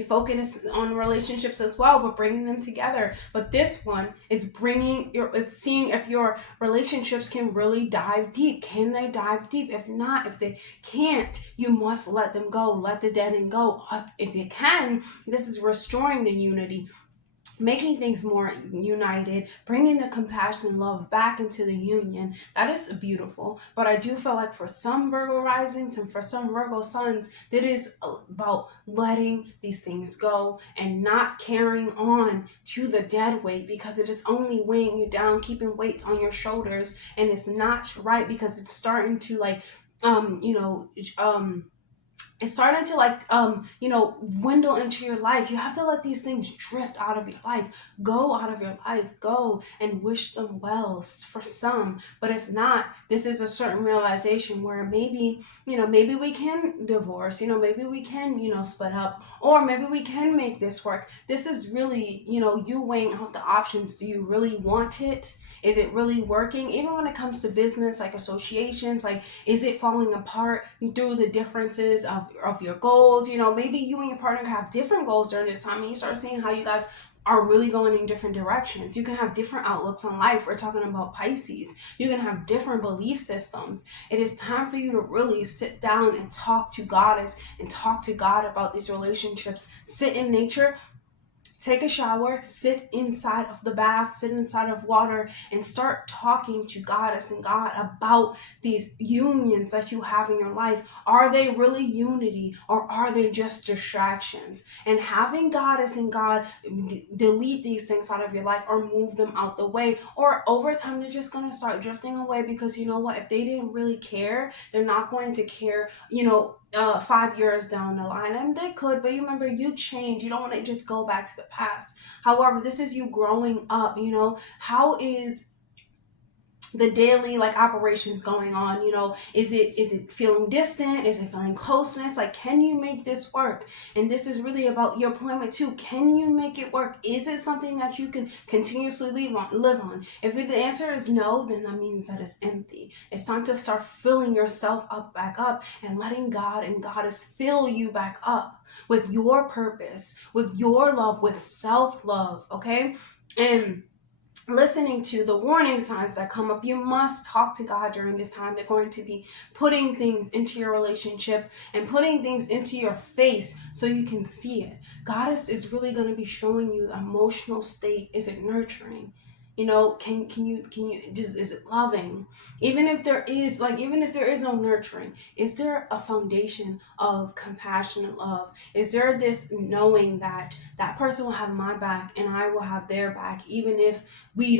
focus on relationships as well, but bringing them together. But this one, it's seeing if your relationships can really dive deep. Can they dive deep? If not, if they can't, you must let them go. Let the dead end go. If you can, this is restoring the unity, making things more united, bringing the compassion and love back into the union. That is beautiful. But I do feel like for some Virgo risings and for some Virgo suns, it is about letting these things go and not carrying on to the dead weight, because it is only weighing you down, keeping weights on your shoulders, and it's not right, because it's starting to it's starting to dwindle into your life. You have to let these things drift out of your life, go out of your life, go and wish them well for some. But if not, this is a certain realization where maybe we can divorce, maybe we can, split up, or maybe we can make this work. This is really, you weighing out the options. Do you really want it? Is it really working? Even when it comes to business, like associations, like, is it falling apart through the differences of your goals? Maybe you and your partner have different goals during this time, and you start seeing how you guys are really going in different directions. You can have different outlooks on life. We're talking about Pisces. You can have different belief systems. It is time for you to really sit down and talk to Goddess and talk to God about these relationships. Sit in nature. Take a shower, sit inside of the bath, sit inside of water, and start talking to Goddess and God about these unions that you have in your life. Are they really unity, or are they just distractions? And having Goddess and God delete these things out of your life or move them out the way, or over time they're just going to start drifting away, because you know what? If they didn't really care, they're not going to care, 5 years down the line. And they could, but you remember, you change. You don't want to just go back to the past. However, this is you growing up. How is the daily operations going on? Is it feeling distant? Is it feeling closeness? Can you make this work? And this is really about your employment too. Can you make it work? Is it something that you can continuously live on? If the answer is no, then that means that it's empty. It's time to start filling yourself back up, and letting God and Goddess fill you back up with your purpose, with your love, with self-love. Okay? And listening to the warning signs that come up. You must talk to God during this time. They're going to be putting things into your relationship and putting things into your face so you can see it. Goddess is really going to be showing you the emotional state. Is it nurturing? Can you just, is it loving? Even if there is no nurturing, is there a foundation of compassion and love? Is there this knowing that that person will have my back and I will have their back, even if we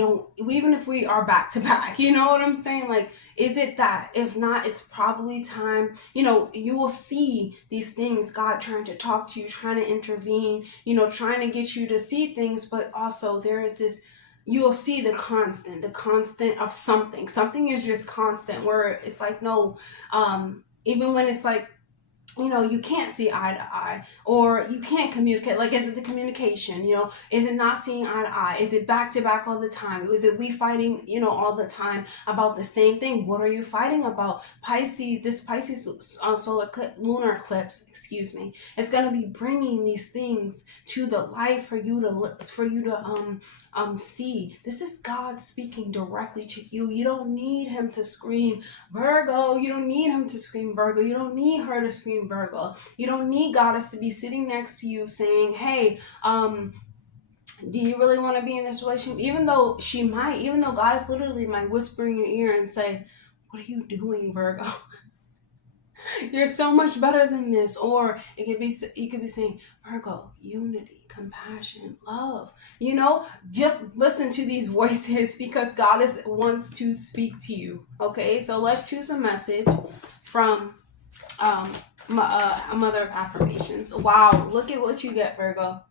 are back to back? You know what I'm saying? Is it that? If not, it's probably time. You will see these things, God trying to talk to you, trying to intervene, trying to get you to see things. But also there is this, you'll see the constant of something. Something is just constant, where it's no, even when it's you can't see eye to eye, or you can't communicate. Is it the communication? Is it not seeing eye to eye? Is it back to back all the time? Is it we fighting, all the time about the same thing? What are you fighting about? This Pisces lunar eclipse, it's going to be bringing these things to the light for you to see. This is God speaking directly to you. You don't need him to scream Virgo. You don't need him to scream Virgo. You don't need her to scream Virgo. You don't need Goddess to be sitting next to you saying, hey, do you really want to be in this relationship? Even though Goddess literally might whisper in your ear and say, what are you doing, Virgo? You're so much better than this. Or you could be saying, Virgo, unity, compassion, love. Just listen to these voices, because Goddess wants to speak to you. Okay, so let's choose a message from Mother of affirmations. Wow, look at what you get, Virgo.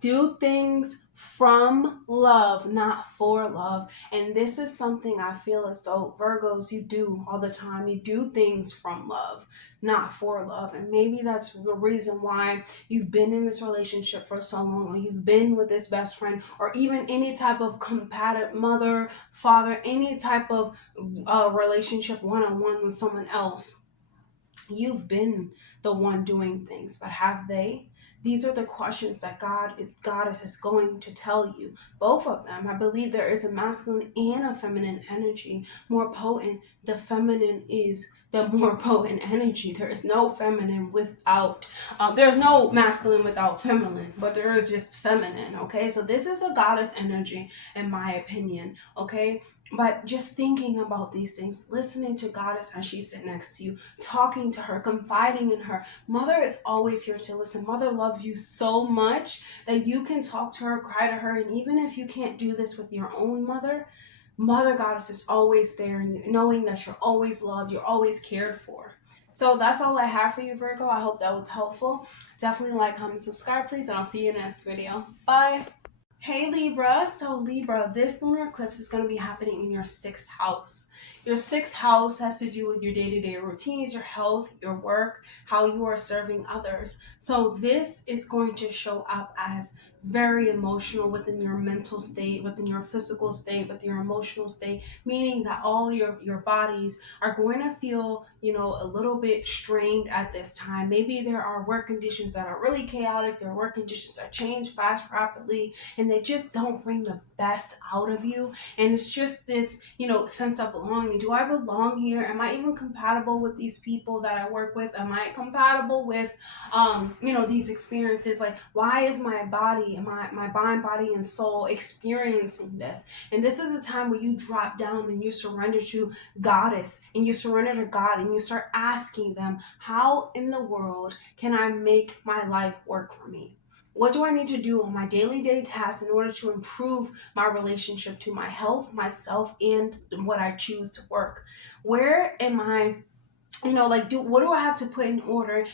Do things from love, not for love. And this is something I feel as though Virgos, you do all the time. You do things from love, not for love. And maybe that's the reason why you've been in this relationship for so long, or you've been with this best friend, or even any type of compatible mother, father, any type of relationship one-on-one with someone else. You've been the one doing things, but have they? These are the questions that Goddess is going to tell you. Both of them. I believe there is a masculine and a feminine energy. More potent, the feminine is the more potent energy. There is no feminine without, there's no masculine without feminine, but there is just feminine, okay? So this is a goddess energy, in my opinion, okay? But just thinking about these things, listening to Goddess as she sits next to you, talking to her, confiding in her. Mother is always here to listen. Mother loves you so much that you can talk to her, cry to her, and even if you can't do this with your own mother, Mother Goddess is always there, and knowing that you're always loved, you're always cared for. So that's all I have for you, Virgo. I hope that was helpful. Definitely like, comment, subscribe, please, and I'll see you in the next video. Bye. Hey Libra, so Libra, this lunar eclipse is going to be happening in your 6th house. Your 6th house has to do with your day-to-day routines, your health, your work, how you are serving others. So this is going to show up as very emotional within your mental state, within your physical state, with your emotional state, meaning that all your bodies are going to feel, a little bit strained at this time. Maybe there are work conditions that are really chaotic. There are work conditions that change fast, rapidly, and they just don't bring the best out of you. And it's just this, sense of belonging. Do I belong here? Am I even compatible with these people that I work with? Am I compatible with, these experiences? Like, why is my body, my mind, body, and soul experiencing this? And this is a time where you drop down and you surrender to Goddess, and you surrender to God, and you start asking them, how in the world can I make my life work for me? What do I need to do on my daily tasks in order to improve my relationship to my health, myself, and what I choose to work? Where am I? What do I have to put in order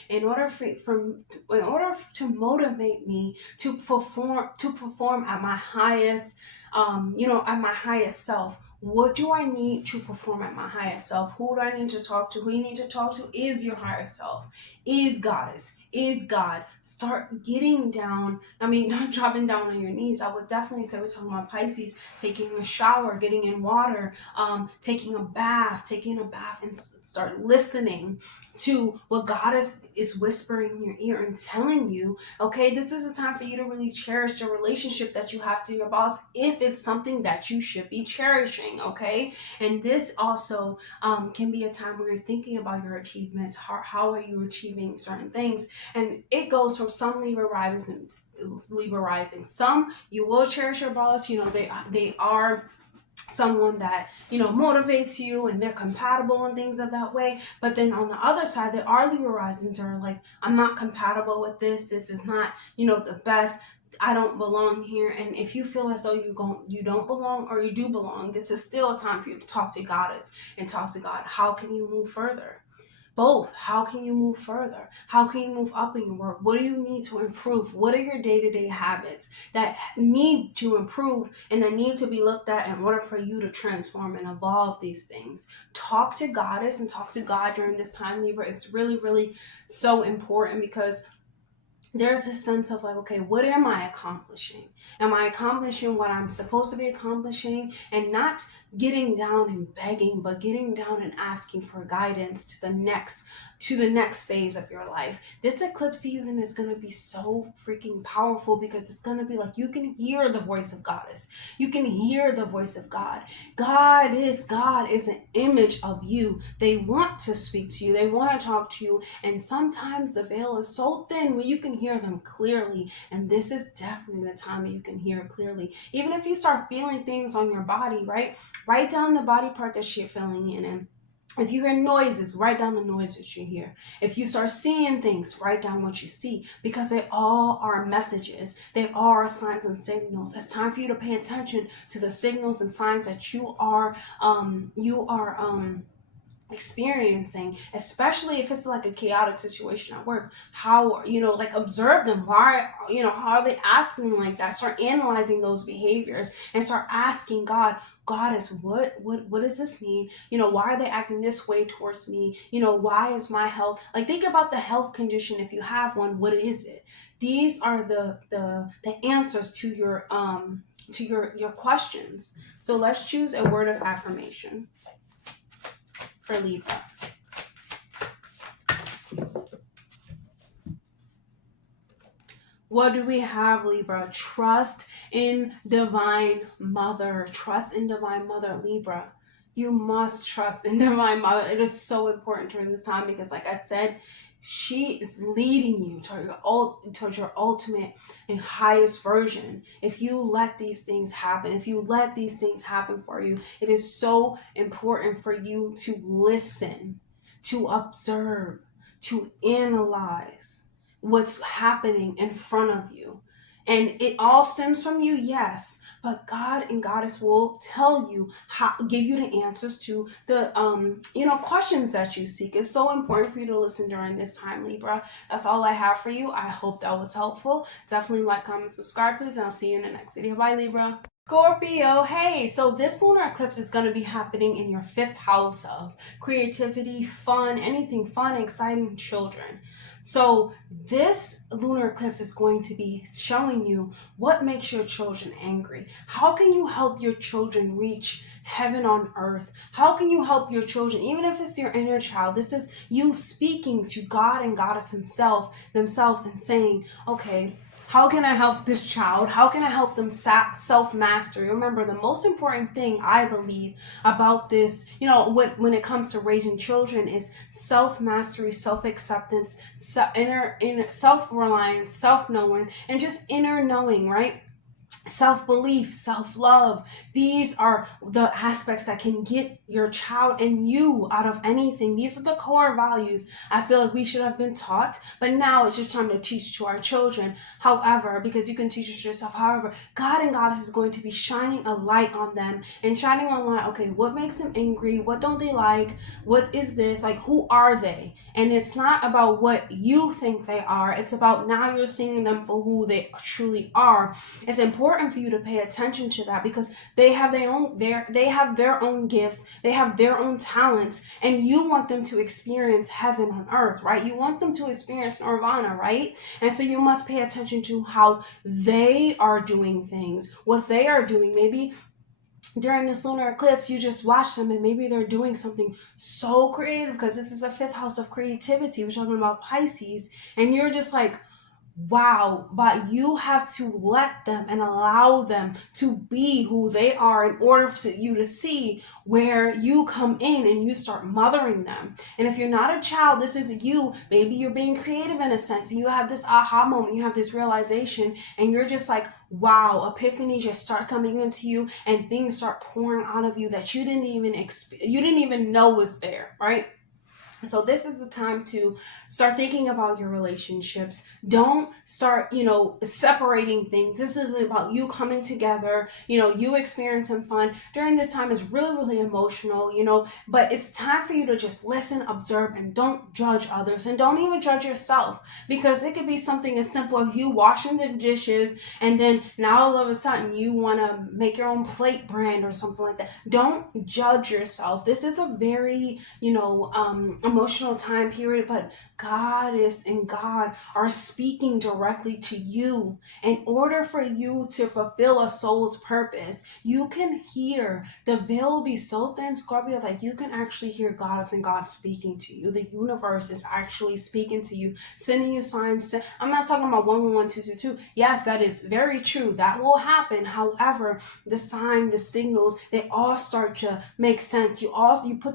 to motivate me to perform at my highest, at my highest self? What do I need to perform at my highest self? Who do I need to talk to? Who you need to talk to is your higher self, is Goddess, is God. Start getting down. Not dropping down on your knees. I would definitely say, we're talking about Pisces, taking a shower, getting in water, taking a bath, and start listening to what Goddess is whispering in your ear and telling you. Okay, this is a time for you to really cherish the relationship that you have to your boss, if it's something that you should be cherishing. Okay, and this also can be a time where you're thinking about your achievements. How are you achieving certain things? And it goes from some Libra rising. Some you will cherish your boss. They are someone that motivates you, and they're compatible and things of that way. But then on the other side, there are Libra risings are like, I'm not compatible with this. This is not the best. I don't belong here. And if you feel as though you don't belong, or you do belong, this is still a time for you to talk to Goddess and talk to God. How can you move further? Both. How can you move further? How can you move up in your work? What do you need to improve? What are your day-to-day habits that need to improve and that need to be looked at in order for you to transform and evolve these things? Talk to Goddess and talk to God during this time, Libra. It's really, really so important, because there's a sense of like, okay, what am I accomplishing? Am I accomplishing what I'm supposed to be accomplishing? And not getting down and begging, but getting down and asking for guidance to the next phase of your life. This eclipse season is going to be so freaking powerful, because it's going to be like, you can hear the voice of Goddess. You can hear the voice of God. God is an image of you. They want to speak to you. They want to talk to you. And sometimes the veil is so thin where you can hear them clearly. And this is definitely the time you can hear clearly. Even if you start feeling things on your body, right? Write down the body part that you're feeling in. And if you hear noises, write down the noise that you hear. If you start seeing things, write down what you see, because they all are messages. They are signs and signals. It's time for you to pay attention to the signals and signs that you are experiencing, especially if it's like a chaotic situation at work. How, like, observe them. Why, how are they acting like that? Start analyzing those behaviors and start asking God, Goddess, what does this mean? Why are they acting this way towards me? Why is my health, like, think about the health condition. If you have one, what is it? These are the answers to your questions. So let's choose a word of affirmation for Libra. What do we have, Libra? Trust in Divine Mother. Trust in Divine Mother, Libra. You must trust in Divine Mother. It is so important during this time because, like I said, she is leading you towards your ultimate and highest version. If you let these things happen, for you, it is so important for you to listen, to observe, to analyze what's happening in front of you. And it all stems from you, yes, but God and Goddess will tell you, give you the answers to the questions that you seek. It's so important for you to listen during this time, Libra. That's all I have for you. I hope that was helpful. Definitely like, comment, subscribe, please, and I'll see you in the next video. Bye, Libra. Scorpio, hey, so this lunar eclipse is going to be happening in your 5th house of creativity, fun, anything fun, exciting, children. So this lunar eclipse is going to be showing you what makes your children angry. How can you help your children reach heaven on earth? How can you help your children, even if it's your inner child? This is you speaking to God and Goddess themselves and saying, okay, how can I help this child? How can I help them self-mastery? Remember, the most important thing I believe about this, when it comes to raising children, is self-mastery, self-acceptance, inner self-reliance, self-knowing, and just inner knowing, right? Self-belief, self-love. These are the aspects that can get your child and you out of anything. These are the core values I feel like we should have been taught, but now it's just time to teach to our children. However, because you can teach it to yourself, however, God and Goddess is going to be shining a light on them and shining on light, okay, what makes them angry? What don't they like? What is this? Like, who are they? And it's not about what you think they are. It's about now you're seeing them for who they truly are. It's important for you to pay attention to that because they have their own gifts, they have their own talents, and you want them to experience heaven on earth, right? You want them to experience nirvana, right? And so you must pay attention to how they are doing things, what they are doing. Maybe during this lunar eclipse, you just watch them and maybe they're doing something so creative because this is a 5th house of creativity. We're talking about Pisces, and you're just like, wow, but you have to let them and allow them to be who they are in order for you to see where you come in and you start mothering them. And if you're not a child, this is you. Maybe you're being creative in a sense and you have this aha moment, you have this realization, and you're just like, wow, epiphany just start coming into you and things start pouring out of you that you didn't even know was there, right? So this is the time to start thinking about your relationships. Don't start, separating things. This isn't about you coming together, you experiencing fun. During this time is really, really emotional, but it's time for you to just listen, observe, and don't judge others. And don't even judge yourself, because it could be something as simple as you washing the dishes and then now all of a sudden you want to make your own plate brand or something like that. Don't judge yourself. This is a very, emotional time period, but Goddess and God are speaking directly to you. In order for you to fulfill a soul's purpose, you can hear, the veil will be so thin, Scorpio, that you can actually hear Goddess and God speaking to you. The universe is actually speaking to you, sending you signs. I'm not talking about 111-222. Yes, that is very true. That will happen. However, the sign, the signals, they all start to make sense. You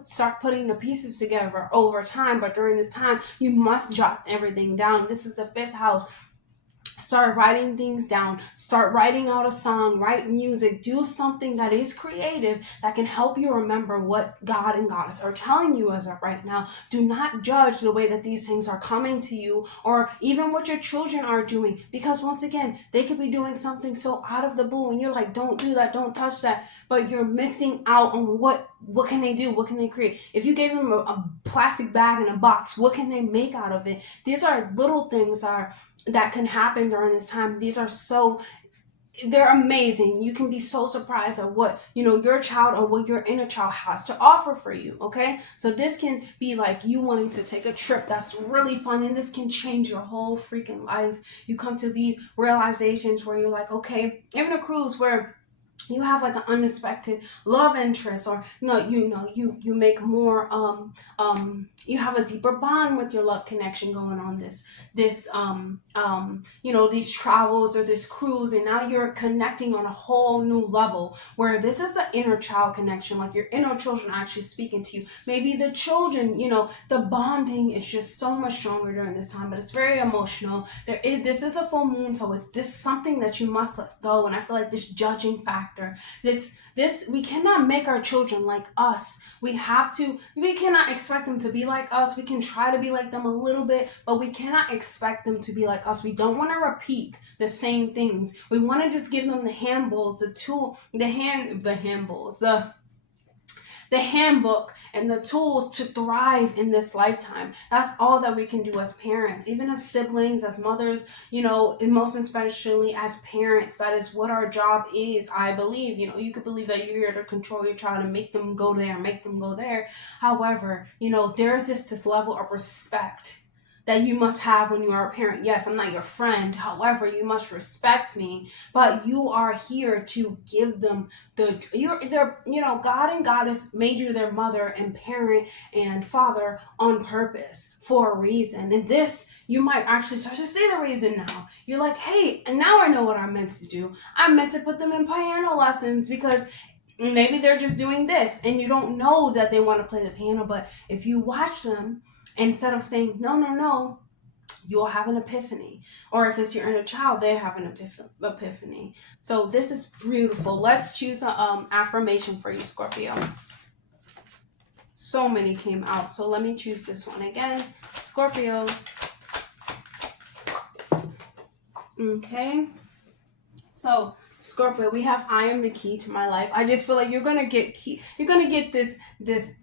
start putting the pieces together over time, but during this time, you must jot everything down. This is the 5th house. Start writing things down. Start writing out a song, write music, do something that is creative that can help you remember what God and Goddess are telling you as of right now. Do not judge the way that these things are coming to you, or even what your children are doing, because once again, they could be doing something so out of the blue and you're like, don't do that, don't touch that, but you're missing out on what can they do, what can they create. If you gave them a plastic bag and a box, what can they make out of it? These are little things that can happen during this time. They're amazing. You can be so surprised at what, your child or what your inner child has to offer for you. Okay. So this can be like you wanting to take a trip that's really fun, and this can change your whole freaking life. You come to these realizations where you're like, okay, even a cruise where you have like an unexpected love interest, or you make more you have a deeper bond with your love connection going on these travels or this cruise, and now you're connecting on a whole new level where this is an inner child connection, like your inner children are actually speaking to you. Maybe the children, the bonding is just so much stronger during this time, but it's very emotional. This is a full moon, so it's this something that you must let go. And I feel like this judging factor, we cannot make our children like us. We cannot expect them to be like us. We can try to be like them a little bit, but we cannot expect them to be like us. We don't want to repeat the same things. We want to just give them the handballs, the handbook and the tools to thrive in this lifetime. That's all that we can do as parents, even as siblings, as mothers, and most especially as parents. That is what our job is, I believe. You could believe that you're here to control your child and make them go there. However, there's this level of respect that you must have when you are a parent. Yes, I'm not your friend. However, you must respect me. But you are here to give them God and Goddess made you their mother and parent and father on purpose for a reason. And this, you might actually start to see the reason now. You're like, hey, and now I know what I'm meant to do. I'm meant to put them in piano lessons because maybe they're just doing this, and you don't know that they want to play the piano. But if you watch them, instead of saying, no, you'll have an epiphany. Or if it's your inner child, they have an epiphany. So this is beautiful. Let's choose an affirmation for you, Scorpio. So many came out. So let me choose this one again. Scorpio. Okay. So Scorpio, we have I am the key to my life. I just feel like you're gonna get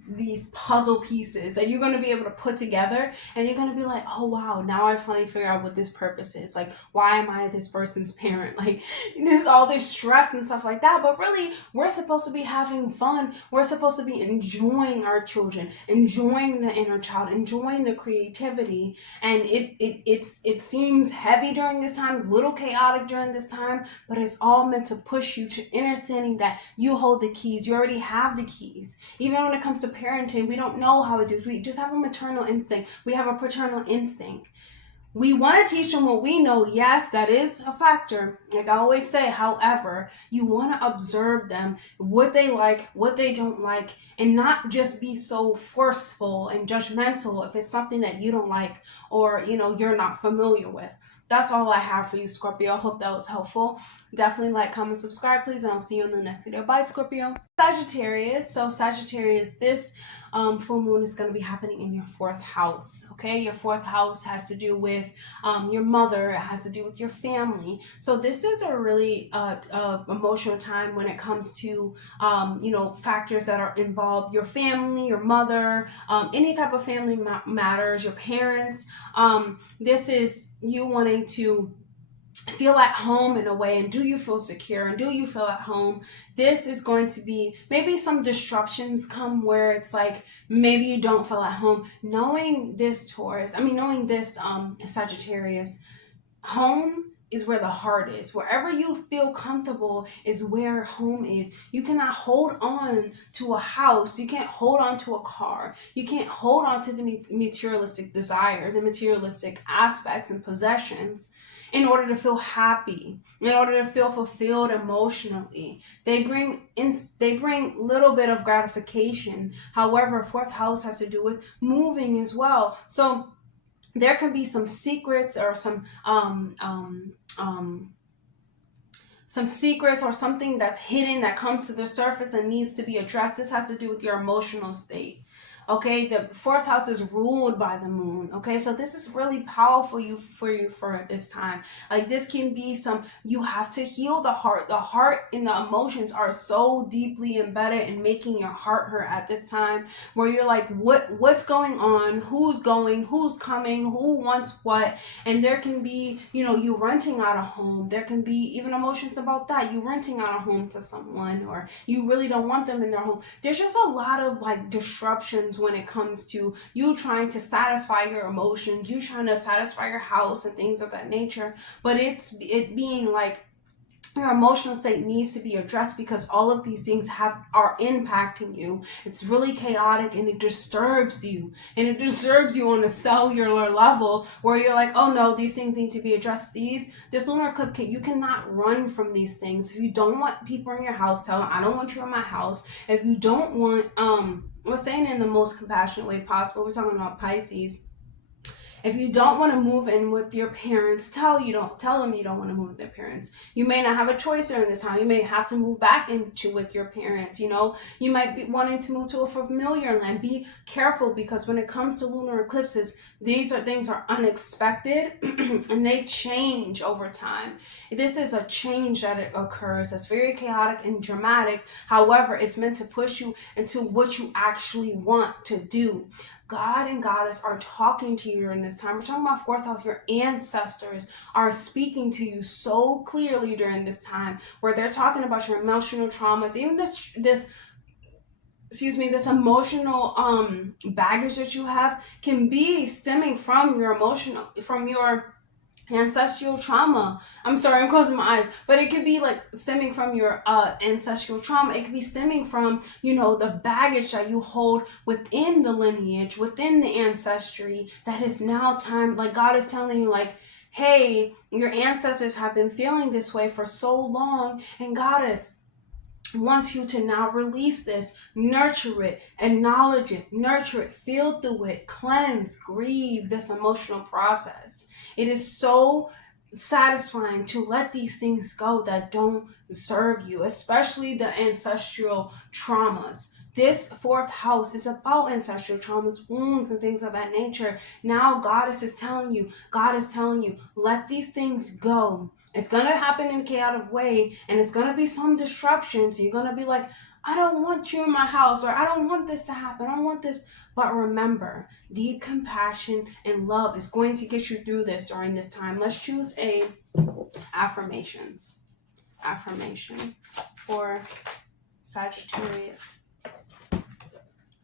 these puzzle pieces that you're gonna be able to put together, and you're gonna be like, oh wow, now I finally figure out what this purpose is. Like, why am I this person's parent? Like, there's all this stress and stuff like that. But really, we're supposed to be having fun. We're supposed to be enjoying our children, enjoying the inner child, enjoying the creativity. And it seems heavy during this time, a little chaotic during this time, but it's all meant to push you to understanding that you hold the keys. You already have the keys. Even when it comes to parenting, we don't know how it is. We just have a maternal instinct. We have a paternal instinct. We want to teach them what we know. Yes, that is a factor. Like I always say, however, you want to observe them, what they like, what they don't like, and not just be so forceful and judgmental if it's something that you don't like or, you're not familiar with. That's all I have for you, Scorpio. I hope that was helpful. Definitely like, comment, subscribe, please, and I'll see you in the next video. Bye, Scorpio. Sagittarius. So Sagittarius, this full moon is going to be happening in your 4th house. Okay, your 4th house has to do with your mother. It has to do with your family. So this is a really emotional time when it comes to factors that are involved. Your family, your mother, any type of family matters. Your parents. This is you wanting to feel at home in a way, and do you feel secure, and do you feel at home? This is going to be, maybe some disruptions come where it's like maybe you don't feel at home. Knowing this Sagittarius, home is where the heart is. Wherever you feel comfortable is where home is. You cannot hold on to a house. You can't hold on to a car. You can't hold on to the materialistic desires and materialistic aspects and possessions in order to feel happy, in order to feel fulfilled emotionally. They bring little bit of gratification. However, 4th house has to do with moving as well. So there can be some secrets or some secrets or something that's hidden that comes to the surface and needs to be addressed. This has to do with your emotional state. Okay, the fourth house is ruled by the moon. Okay, so this is really powerful for you for this time. Like, this can be some, you have to heal the heart. The heart and the emotions are so deeply embedded in making your heart hurt at this time, where you're like, what's going on? Who's going? Who's coming? Who wants what? And there can be, you renting out a home. There can be even emotions about that. You renting out a home to someone, or you really don't want them in their home. There's just a lot of like disruptions when it comes to you trying to satisfy your emotions, you trying to satisfy your house and things of that nature. But it being like, your emotional state needs to be addressed, because all of these things are impacting you. It's really chaotic, and it disturbs you. And it disturbs you on a cellular level, where you're like, oh no, these things need to be addressed. This lunar eclipse, you cannot run from these things. If you don't want people in your house, tell them, I don't want you in my house. If you don't want, we're saying in the most compassionate way possible, we're talking about Pisces. If you don't want to move in with your parents, tell them you don't want to move with their parents. You may not have a choice during this time. You may have to move back into with your parents. You might be wanting to move to a familiar land. Be careful, because when it comes to lunar eclipses, these things are unexpected and they change over time. This is a change that occurs that's very chaotic and dramatic. However, it's meant to push you into what you actually want to do. God and Goddess are talking to you during this time. We're talking about fourth house. Your ancestors are speaking to you so clearly during this time, where they're talking about your emotional traumas, even this emotional baggage that you have can be stemming from your ancestral trauma. I'm sorry, I'm closing my eyes, but it could be like stemming from your ancestral trauma. It could be stemming from, the baggage that you hold within the lineage, within the ancestry, that is now time, like God is telling you, like, hey, your ancestors have been feeling this way for so long, and Goddess wants you to now release this, nurture it, acknowledge it, nurture it, feel through it, cleanse, grieve this emotional process. It is so satisfying to let these things go that don't serve you, especially the ancestral traumas. This fourth house is about ancestral traumas, wounds, and things of that nature. Now God is telling you, let these things go. It's going to happen in a chaotic way, and it's going to be some disruption. So you're going to be like, I don't want you in my house, or I don't want this to happen. I don't want this. But remember, deep compassion and love is going to get you through this during this time. Let's choose a affirmation for Sagittarius.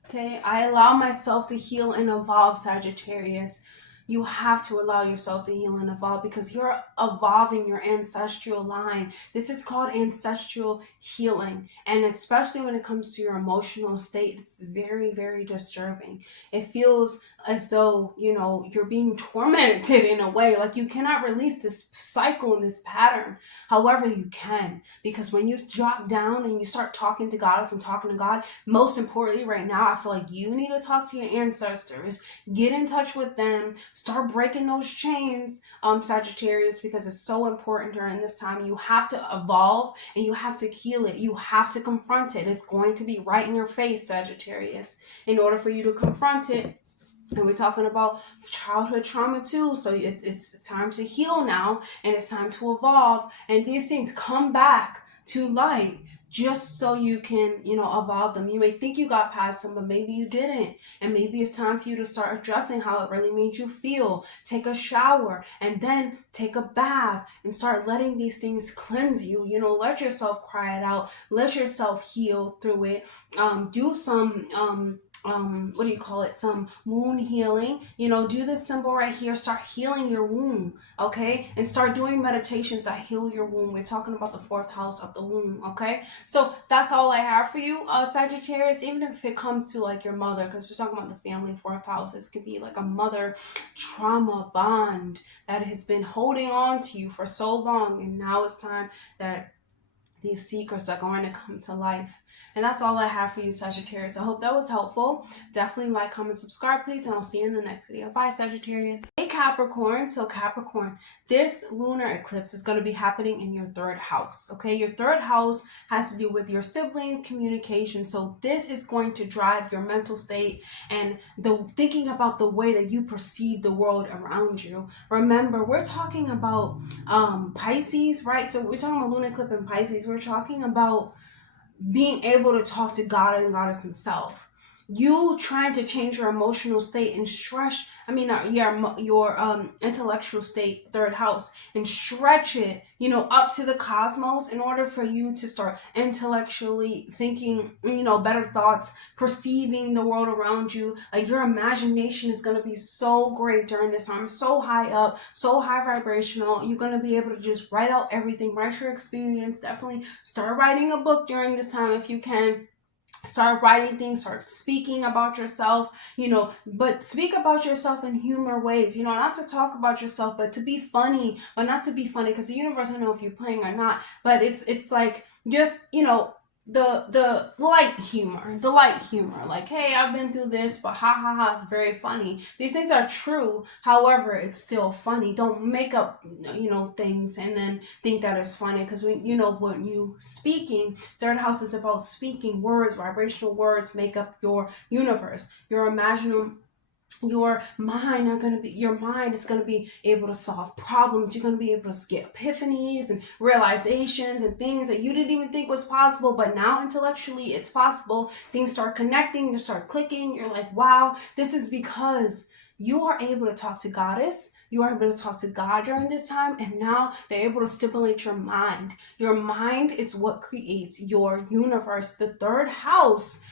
Okay, I allow myself to heal and evolve, Sagittarius. You have to allow yourself to heal and evolve, because you're evolving your ancestral line. This is called ancestral healing. And especially when it comes to your emotional state, it's very, very disturbing. It feels as though, you're being tormented in a way. Like, you cannot release this cycle and this pattern. However, you can, because when you drop down and you start talking to Goddess and talking to God, most importantly right now, I feel like you need to talk to your ancestors, get in touch with them, start breaking those chains, Sagittarius, because it's so important during this time. You have to evolve, and you have to heal it. You have to confront it. It's going to be right in your face, Sagittarius. In order for you to confront it, and we're talking about childhood trauma too, so it's time to heal now, and it's time to evolve, and these things come back to light just so you can, evolve them. You may think you got past them, but maybe you didn't. And maybe it's time for you to start addressing how it really made you feel. Take a shower, and then take a bath, and start letting these things cleanse you. Let yourself cry it out. Let yourself heal through it. Do some, some wound healing. Do this symbol right here. Start healing your womb, okay? And start doing meditations that heal your womb. We're talking about the fourth house of the womb, okay? So that's all I have for you, Sagittarius. Even if it comes to like your mother, because we're talking about the family fourth house, this could be like a mother trauma bond that has been holding on to you for so long, and now it's time that these secrets are going to come to life. And that's all I have for you, Sagittarius. I hope that was helpful. Definitely like, comment, subscribe, please, and I'll see you in the next video. Bye, Sagittarius. Hey Capricorn. So Capricorn, this lunar eclipse is going to be happening in your third house. Okay, your third house has to do with your siblings, communication. So this is going to drive your mental state and the thinking about the way that you perceive the world around you. Remember, we're talking about Pisces, right? So we're talking about lunar eclipse in Pisces. We're talking about being able to talk to God and Goddess himself. You trying to change your emotional state and stretch, your intellectual state, third house, and stretch it, up to the cosmos in order for you to start intellectually thinking, better thoughts, perceiving the world around you. Like your imagination is going to be so great during this time, so high up, so high vibrational. You're going to be able to just write out everything, write your experience. Definitely start writing a book during this time if you can. Start writing things, start speaking about yourself, but speak about yourself in humor ways, not to talk about yourself, but to be funny, but not to be funny, because the universe don't know if you're playing or not, but it's like, just, the light humor, like, hey, I've been through this, but ha ha ha, it's very funny. These things are true, however, it's still funny. Don't make up, things and then think that it's funny, because when you speaking, third house is about speaking words, vibrational words make up your universe, your imaginal. Your mind is going to be able to solve problems. You're going to be able to get epiphanies and realizations and things that you didn't even think was possible, but now intellectually it's possible. Things start connecting, they start clicking. You're like, wow, this is because you are able to talk to Goddess. You are able to talk to God during this time, and now they're able to stimulate your mind. Your mind is what creates your universe. The third house,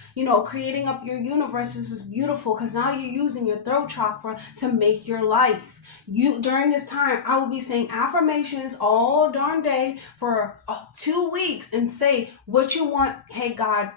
creating up your universe is beautiful, because now you're using your throat chakra to make your life. During this time, I will be saying affirmations all darn day for 2 weeks and say what you want. Hey, God,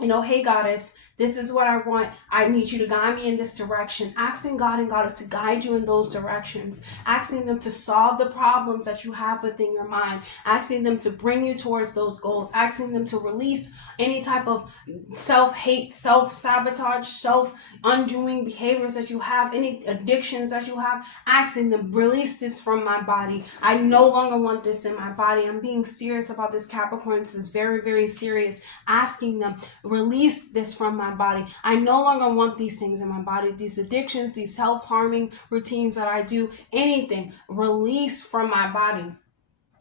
hey, Goddess, this is what I want. I need you to guide me in this direction. Asking God and Goddess to guide you in those directions. Asking them to solve the problems that you have within your mind. Asking them to bring you towards those goals. Asking them to release any type of self-hate, self-sabotage, self-undoing behaviors that you have, any addictions that you have. Asking them, release this from my body. I no longer want this in my body. I'm being serious about this, Capricorn. This is very, very serious. Asking them, release this from my body. I no longer want these things in my body, these addictions, these self-harming routines that I do, anything, release from my body.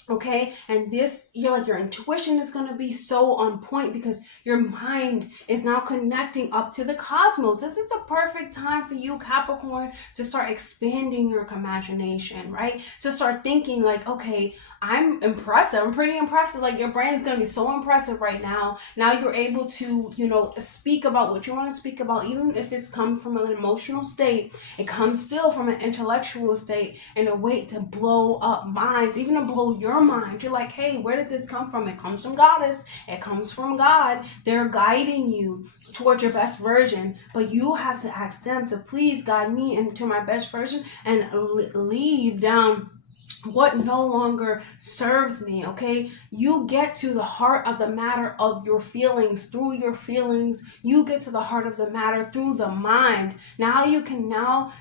Okay, and this, your intuition is going to be so on point, because your mind is now connecting up to the cosmos. This is a perfect time for you, Capricorn, to start expanding your imagination, right? To start thinking like, okay, I'm impressive. I'm pretty impressive. Like, your brain is going to be so impressive right now. Now you're able to, speak about what you want to speak about, even if it's come from an emotional state. It comes still from an intellectual state, and a way to blow up minds, even to blow your mind. You're like, hey, where did this come from? It comes from Goddess. It comes from God. They're guiding you towards your best version, but you have to ask them to please guide me into my best version and leave down what no longer serves me. Okay, you get to the heart of the matter of your feelings through your feelings. You get to the heart of the matter through the mind. Now you can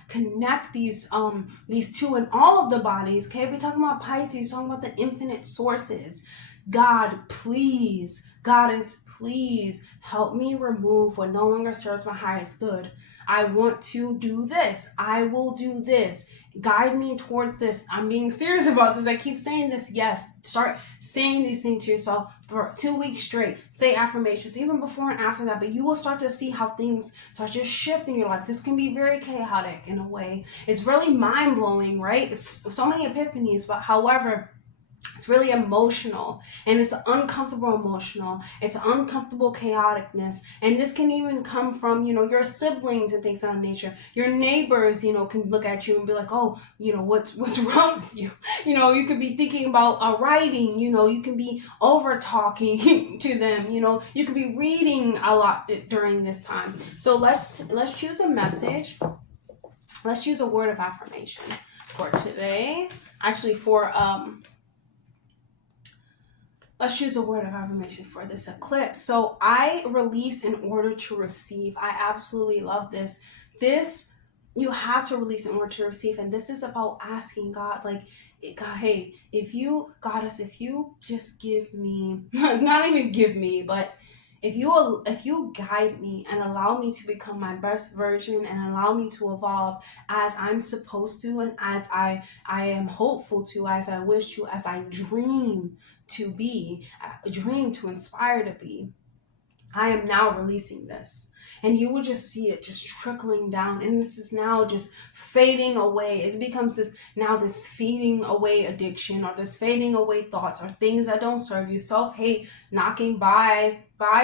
connect these two in all of the bodies. Okay, we're talking about Pisces, talking about the infinite sources. God, please, Goddess, please help me remove what no longer serves my highest good. I want to do this. I will do this. Guide me towards this. I'm being serious about this. I keep saying this. Yes, start saying these things to yourself for 2 weeks straight. Say affirmations, even before and after that. But you will start to see how things start just shifting your life. This can be very chaotic in a way. It's really mind-blowing, right? It's so many epiphanies, but however, it's really emotional, and it's uncomfortable emotional. It's uncomfortable chaoticness. And this can even come from, your siblings and things of that nature. Your neighbors, can look at you and be like, oh, what's wrong with you? You could be thinking about writing, you can be over talking to them, you could be reading a lot during this time. So let's choose a message. Let's choose a word of affirmation for today. Actually, let's choose a word of affirmation for this eclipse. So I release in order to receive. I absolutely love this. This, you have to release in order to receive. And this is about asking God, like, God, hey, if you, Goddess, if you just give me, not even give me, but if you guide me and allow me to become my best version and allow me to evolve as I'm supposed to, and as I am hopeful to, as I wish to, as I dream to be, dream to inspire to be, I am now releasing this. And you will just see it just trickling down. And this is now just fading away. It becomes this fading away addiction, or this fading away thoughts, or things that don't serve you. Self-hate, knocking by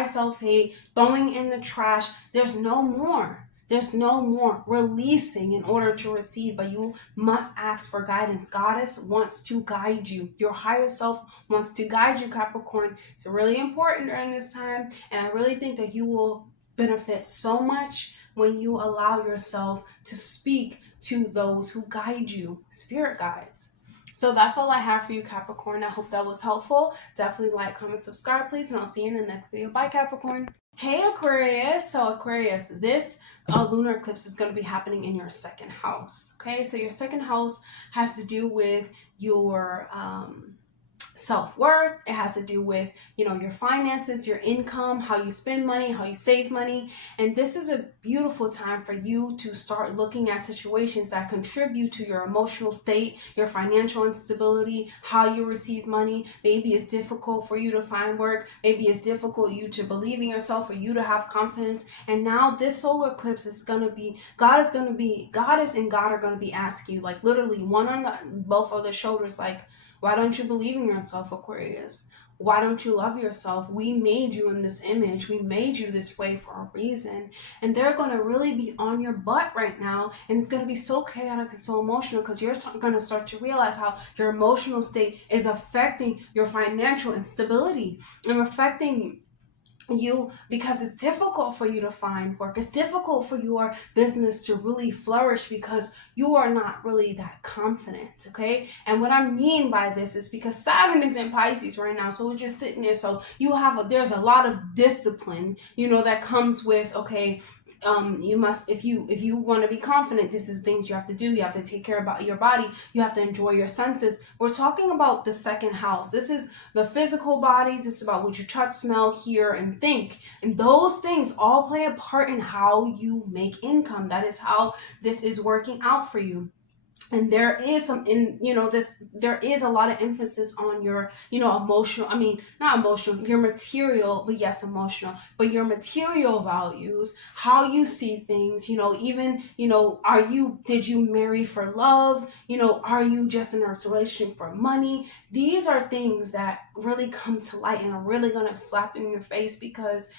self-hate, throwing in the trash. There's no more. There's no more releasing in order to receive, but you must ask for guidance. Goddess wants to guide you. Your higher self wants to guide you, Capricorn. It's really important during this time, and I really think that you will benefit so much when you allow yourself to speak to those who guide you, spirit guides. So that's all I have for you, Capricorn. I hope that was helpful. Definitely like, comment, subscribe, please, and I'll see you in the next video. Bye, Capricorn. Hey, Aquarius. So Aquarius, this lunar eclipse is going to be happening in your second house. Okay, so your second house has to do with your self-worth. It has to do with, your finances, your income, how you spend money, how you save money. And this is a beautiful time for you to start looking at situations that contribute to your emotional state, your financial instability, how you receive money. Maybe it's difficult for you to find work. Maybe it's difficult for you to believe in yourself, for you to have confidence. And now this solar eclipse is going to be, Goddess and God are going to be asking you, like literally one on both of the shoulders, like, why don't you believe in yourself, Aquarius? Why don't you love yourself? We made you in this image. We made you this way for a reason. And they're going to really be on your butt right now. And it's going to be so chaotic and so emotional, because you're going to start to realize how your emotional state is affecting your financial instability and affecting you, because it's difficult for you to find work. It's difficult for your business to really flourish because you are not really that confident. Okay, and what I mean by this is because Saturn is in Pisces right now, so we're just sitting there. So there's a lot of discipline, that comes with, okay, you must, if you want to be confident, this is things you have to do. You have to take care about your body. You have to enjoy your senses. We're talking about the second house. This is the physical body. This is about what you touch, smell, hear, and think. And those things all play a part in how you make income. That is how this is working out for you. And there is there is a lot of emphasis on your, emotional, not emotional, your material, but yes, emotional, but your material values, how you see things, even, did you marry for love? Are you just in a relationship for money? These are things that really come to light and are really going to slap in your face, because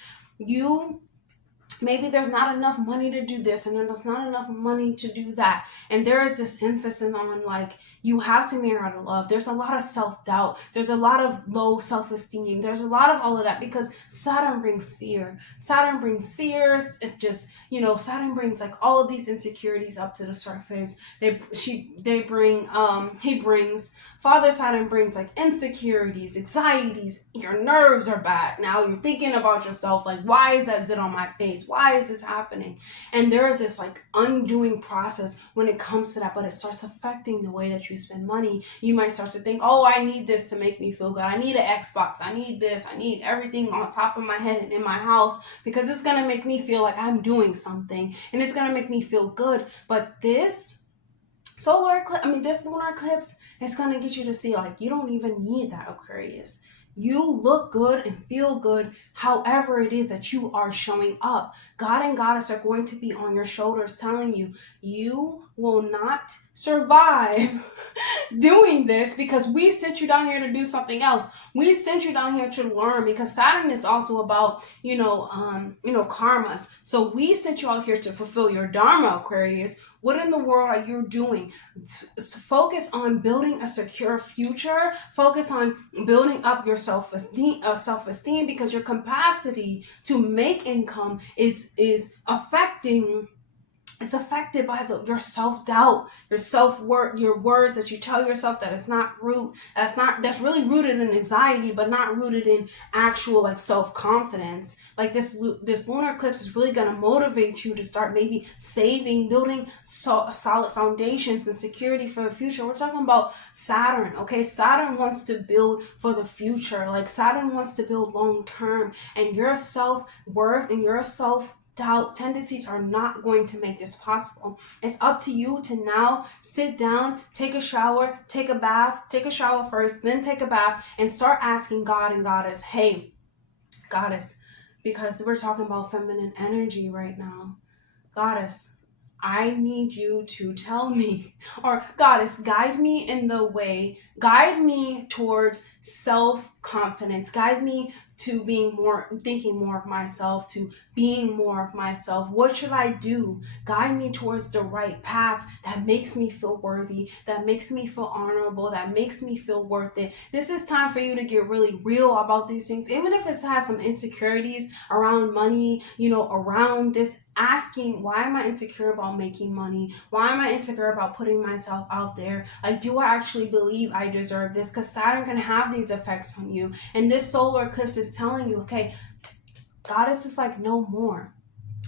maybe there's not enough money to do this, and then there's not enough money to do that. And there is this emphasis on, like, you have to marry out of love. There's a lot of self-doubt. There's a lot of low self-esteem. There's a lot of all of that, because Saturn brings fear. Saturn brings fears. It's just, Saturn brings like all of these insecurities up to the surface. Father Saturn brings like insecurities, anxieties. Your nerves are back. Now you're thinking about yourself, like, why is that zit on my face? Why is this happening? And there is this like undoing process when it comes to that, but it starts affecting the way that you spend money. You might start to think, oh, I need this to make me feel good. I need an Xbox. I need this. I need everything on top of my head and in my house, because it's going to make me feel like I'm doing something, and it's going to make me feel good. But this this lunar eclipse is going to get you to see, like, you don't even need that, Aquarius. You look good and feel good however it is that you are showing up. God and Goddess are going to be on your shoulders telling you, you will not survive doing this, because we sent you down here to do something else. We sent you down here to learn, because Saturn is also about, karmas. So we sent you out here to fulfill your Dharma, Aquarius. What in the world are you doing? Focus on building a secure future. Focus on building up your self-esteem, because your capacity to make income is affecting it's affected by your self-doubt, your self-worth, your words that you tell yourself that it's not that's really rooted in anxiety, but not rooted in actual like self-confidence. Like this lunar eclipse is really going to motivate you to start maybe saving, building solid foundations and security for the future. We're talking about Saturn, okay? Saturn wants to build for the future. Like Saturn wants to build long term, and your self-worth and your self-doubt tendencies are not going to make this possible. It's up to you to now sit down, take a shower, take a bath, take a shower first, then take a bath, and start asking God and Goddess, hey, Goddess, because we're talking about feminine energy right now. Goddess, I need you to tell me, or Goddess, guide me in the way, guide me towards self-confidence, guide me to thinking more of myself, to being more of myself. What should I do? Guide me towards the right path that makes me feel worthy, that makes me feel honorable, that makes me feel worth it. This is time for you to get really real about these things, even if it has some insecurities around money, around this, asking, why am I insecure about making money? Why am I insecure about putting myself out there? Like, do I actually believe I deserve this? Because Saturn can have these effects on you. And this solar eclipse is telling you, okay, Goddess is like, no more.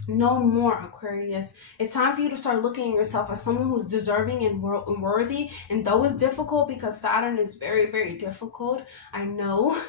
No more, Aquarius. It's time for you to start looking at yourself as someone who's deserving and worthy. And though it's difficult, because Saturn is very, very difficult, I know.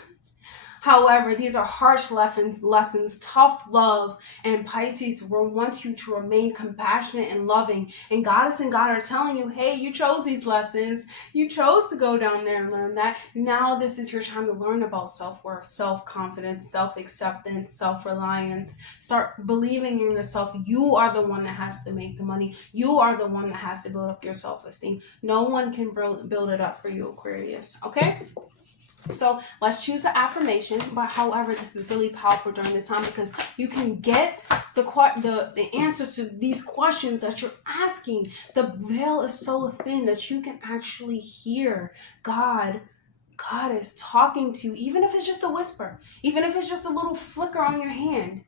However, these are harsh lessons, tough love, and Pisces will want you to remain compassionate and loving. And Goddess and God are telling you, hey, you chose these lessons. You chose to go down there and learn that. Now this is your time to learn about self-worth, self-confidence, self-acceptance, self-reliance. Start believing in yourself. You are the one that has to make the money. You are the one that has to build up your self-esteem. No one can build it up for you, Aquarius. Okay? So let's choose the affirmation. But however, this is really powerful during this time because you can get the answers to these questions that you're asking. The veil is so thin that you can actually hear God is talking to you, even if it's just a whisper, even if it's just a little flicker on your hand.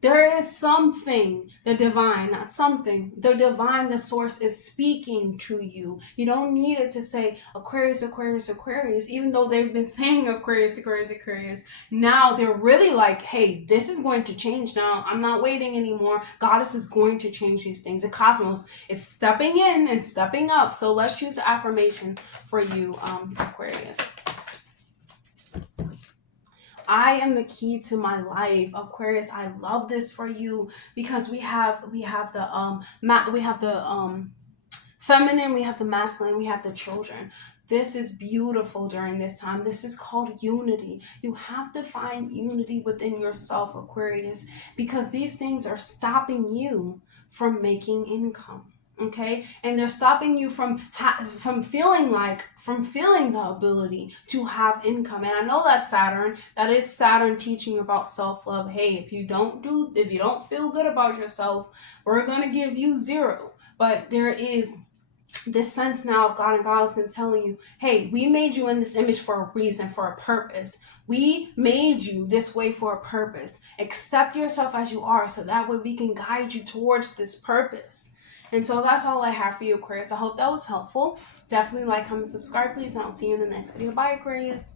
There is something, the divine, the source is speaking to you. You don't need it to say Aquarius, Aquarius, Aquarius, even though they've been saying Aquarius, Aquarius, Aquarius. Now they're really like, hey, this is going to change now. I'm not waiting anymore. Goddess is going to change these things. The cosmos is stepping in and stepping up. So let's choose the affirmation for you, Aquarius. I am the key to my life, Aquarius. I love this for you because we have the feminine, we have the masculine, we have the children. This is beautiful during this time. This is called unity. You have to find unity within yourself, Aquarius, because these things are stopping you from making income. Okay, and they're stopping you from feeling the ability to have income. And I know that's Saturn. That is Saturn teaching you about self-love. Hey, if you don't feel good about yourself, we're gonna give you 0. But there is this sense now of God and Goddess telling you, hey, we made you in this image for a reason, for a purpose. We made you this way for a purpose. Accept yourself as you are, so that way we can guide you towards this purpose. And so that's all I have for you, Aquarius. I hope that was helpful. Definitely like, comment, subscribe, please, and I'll see you in the next video. Bye, Aquarius.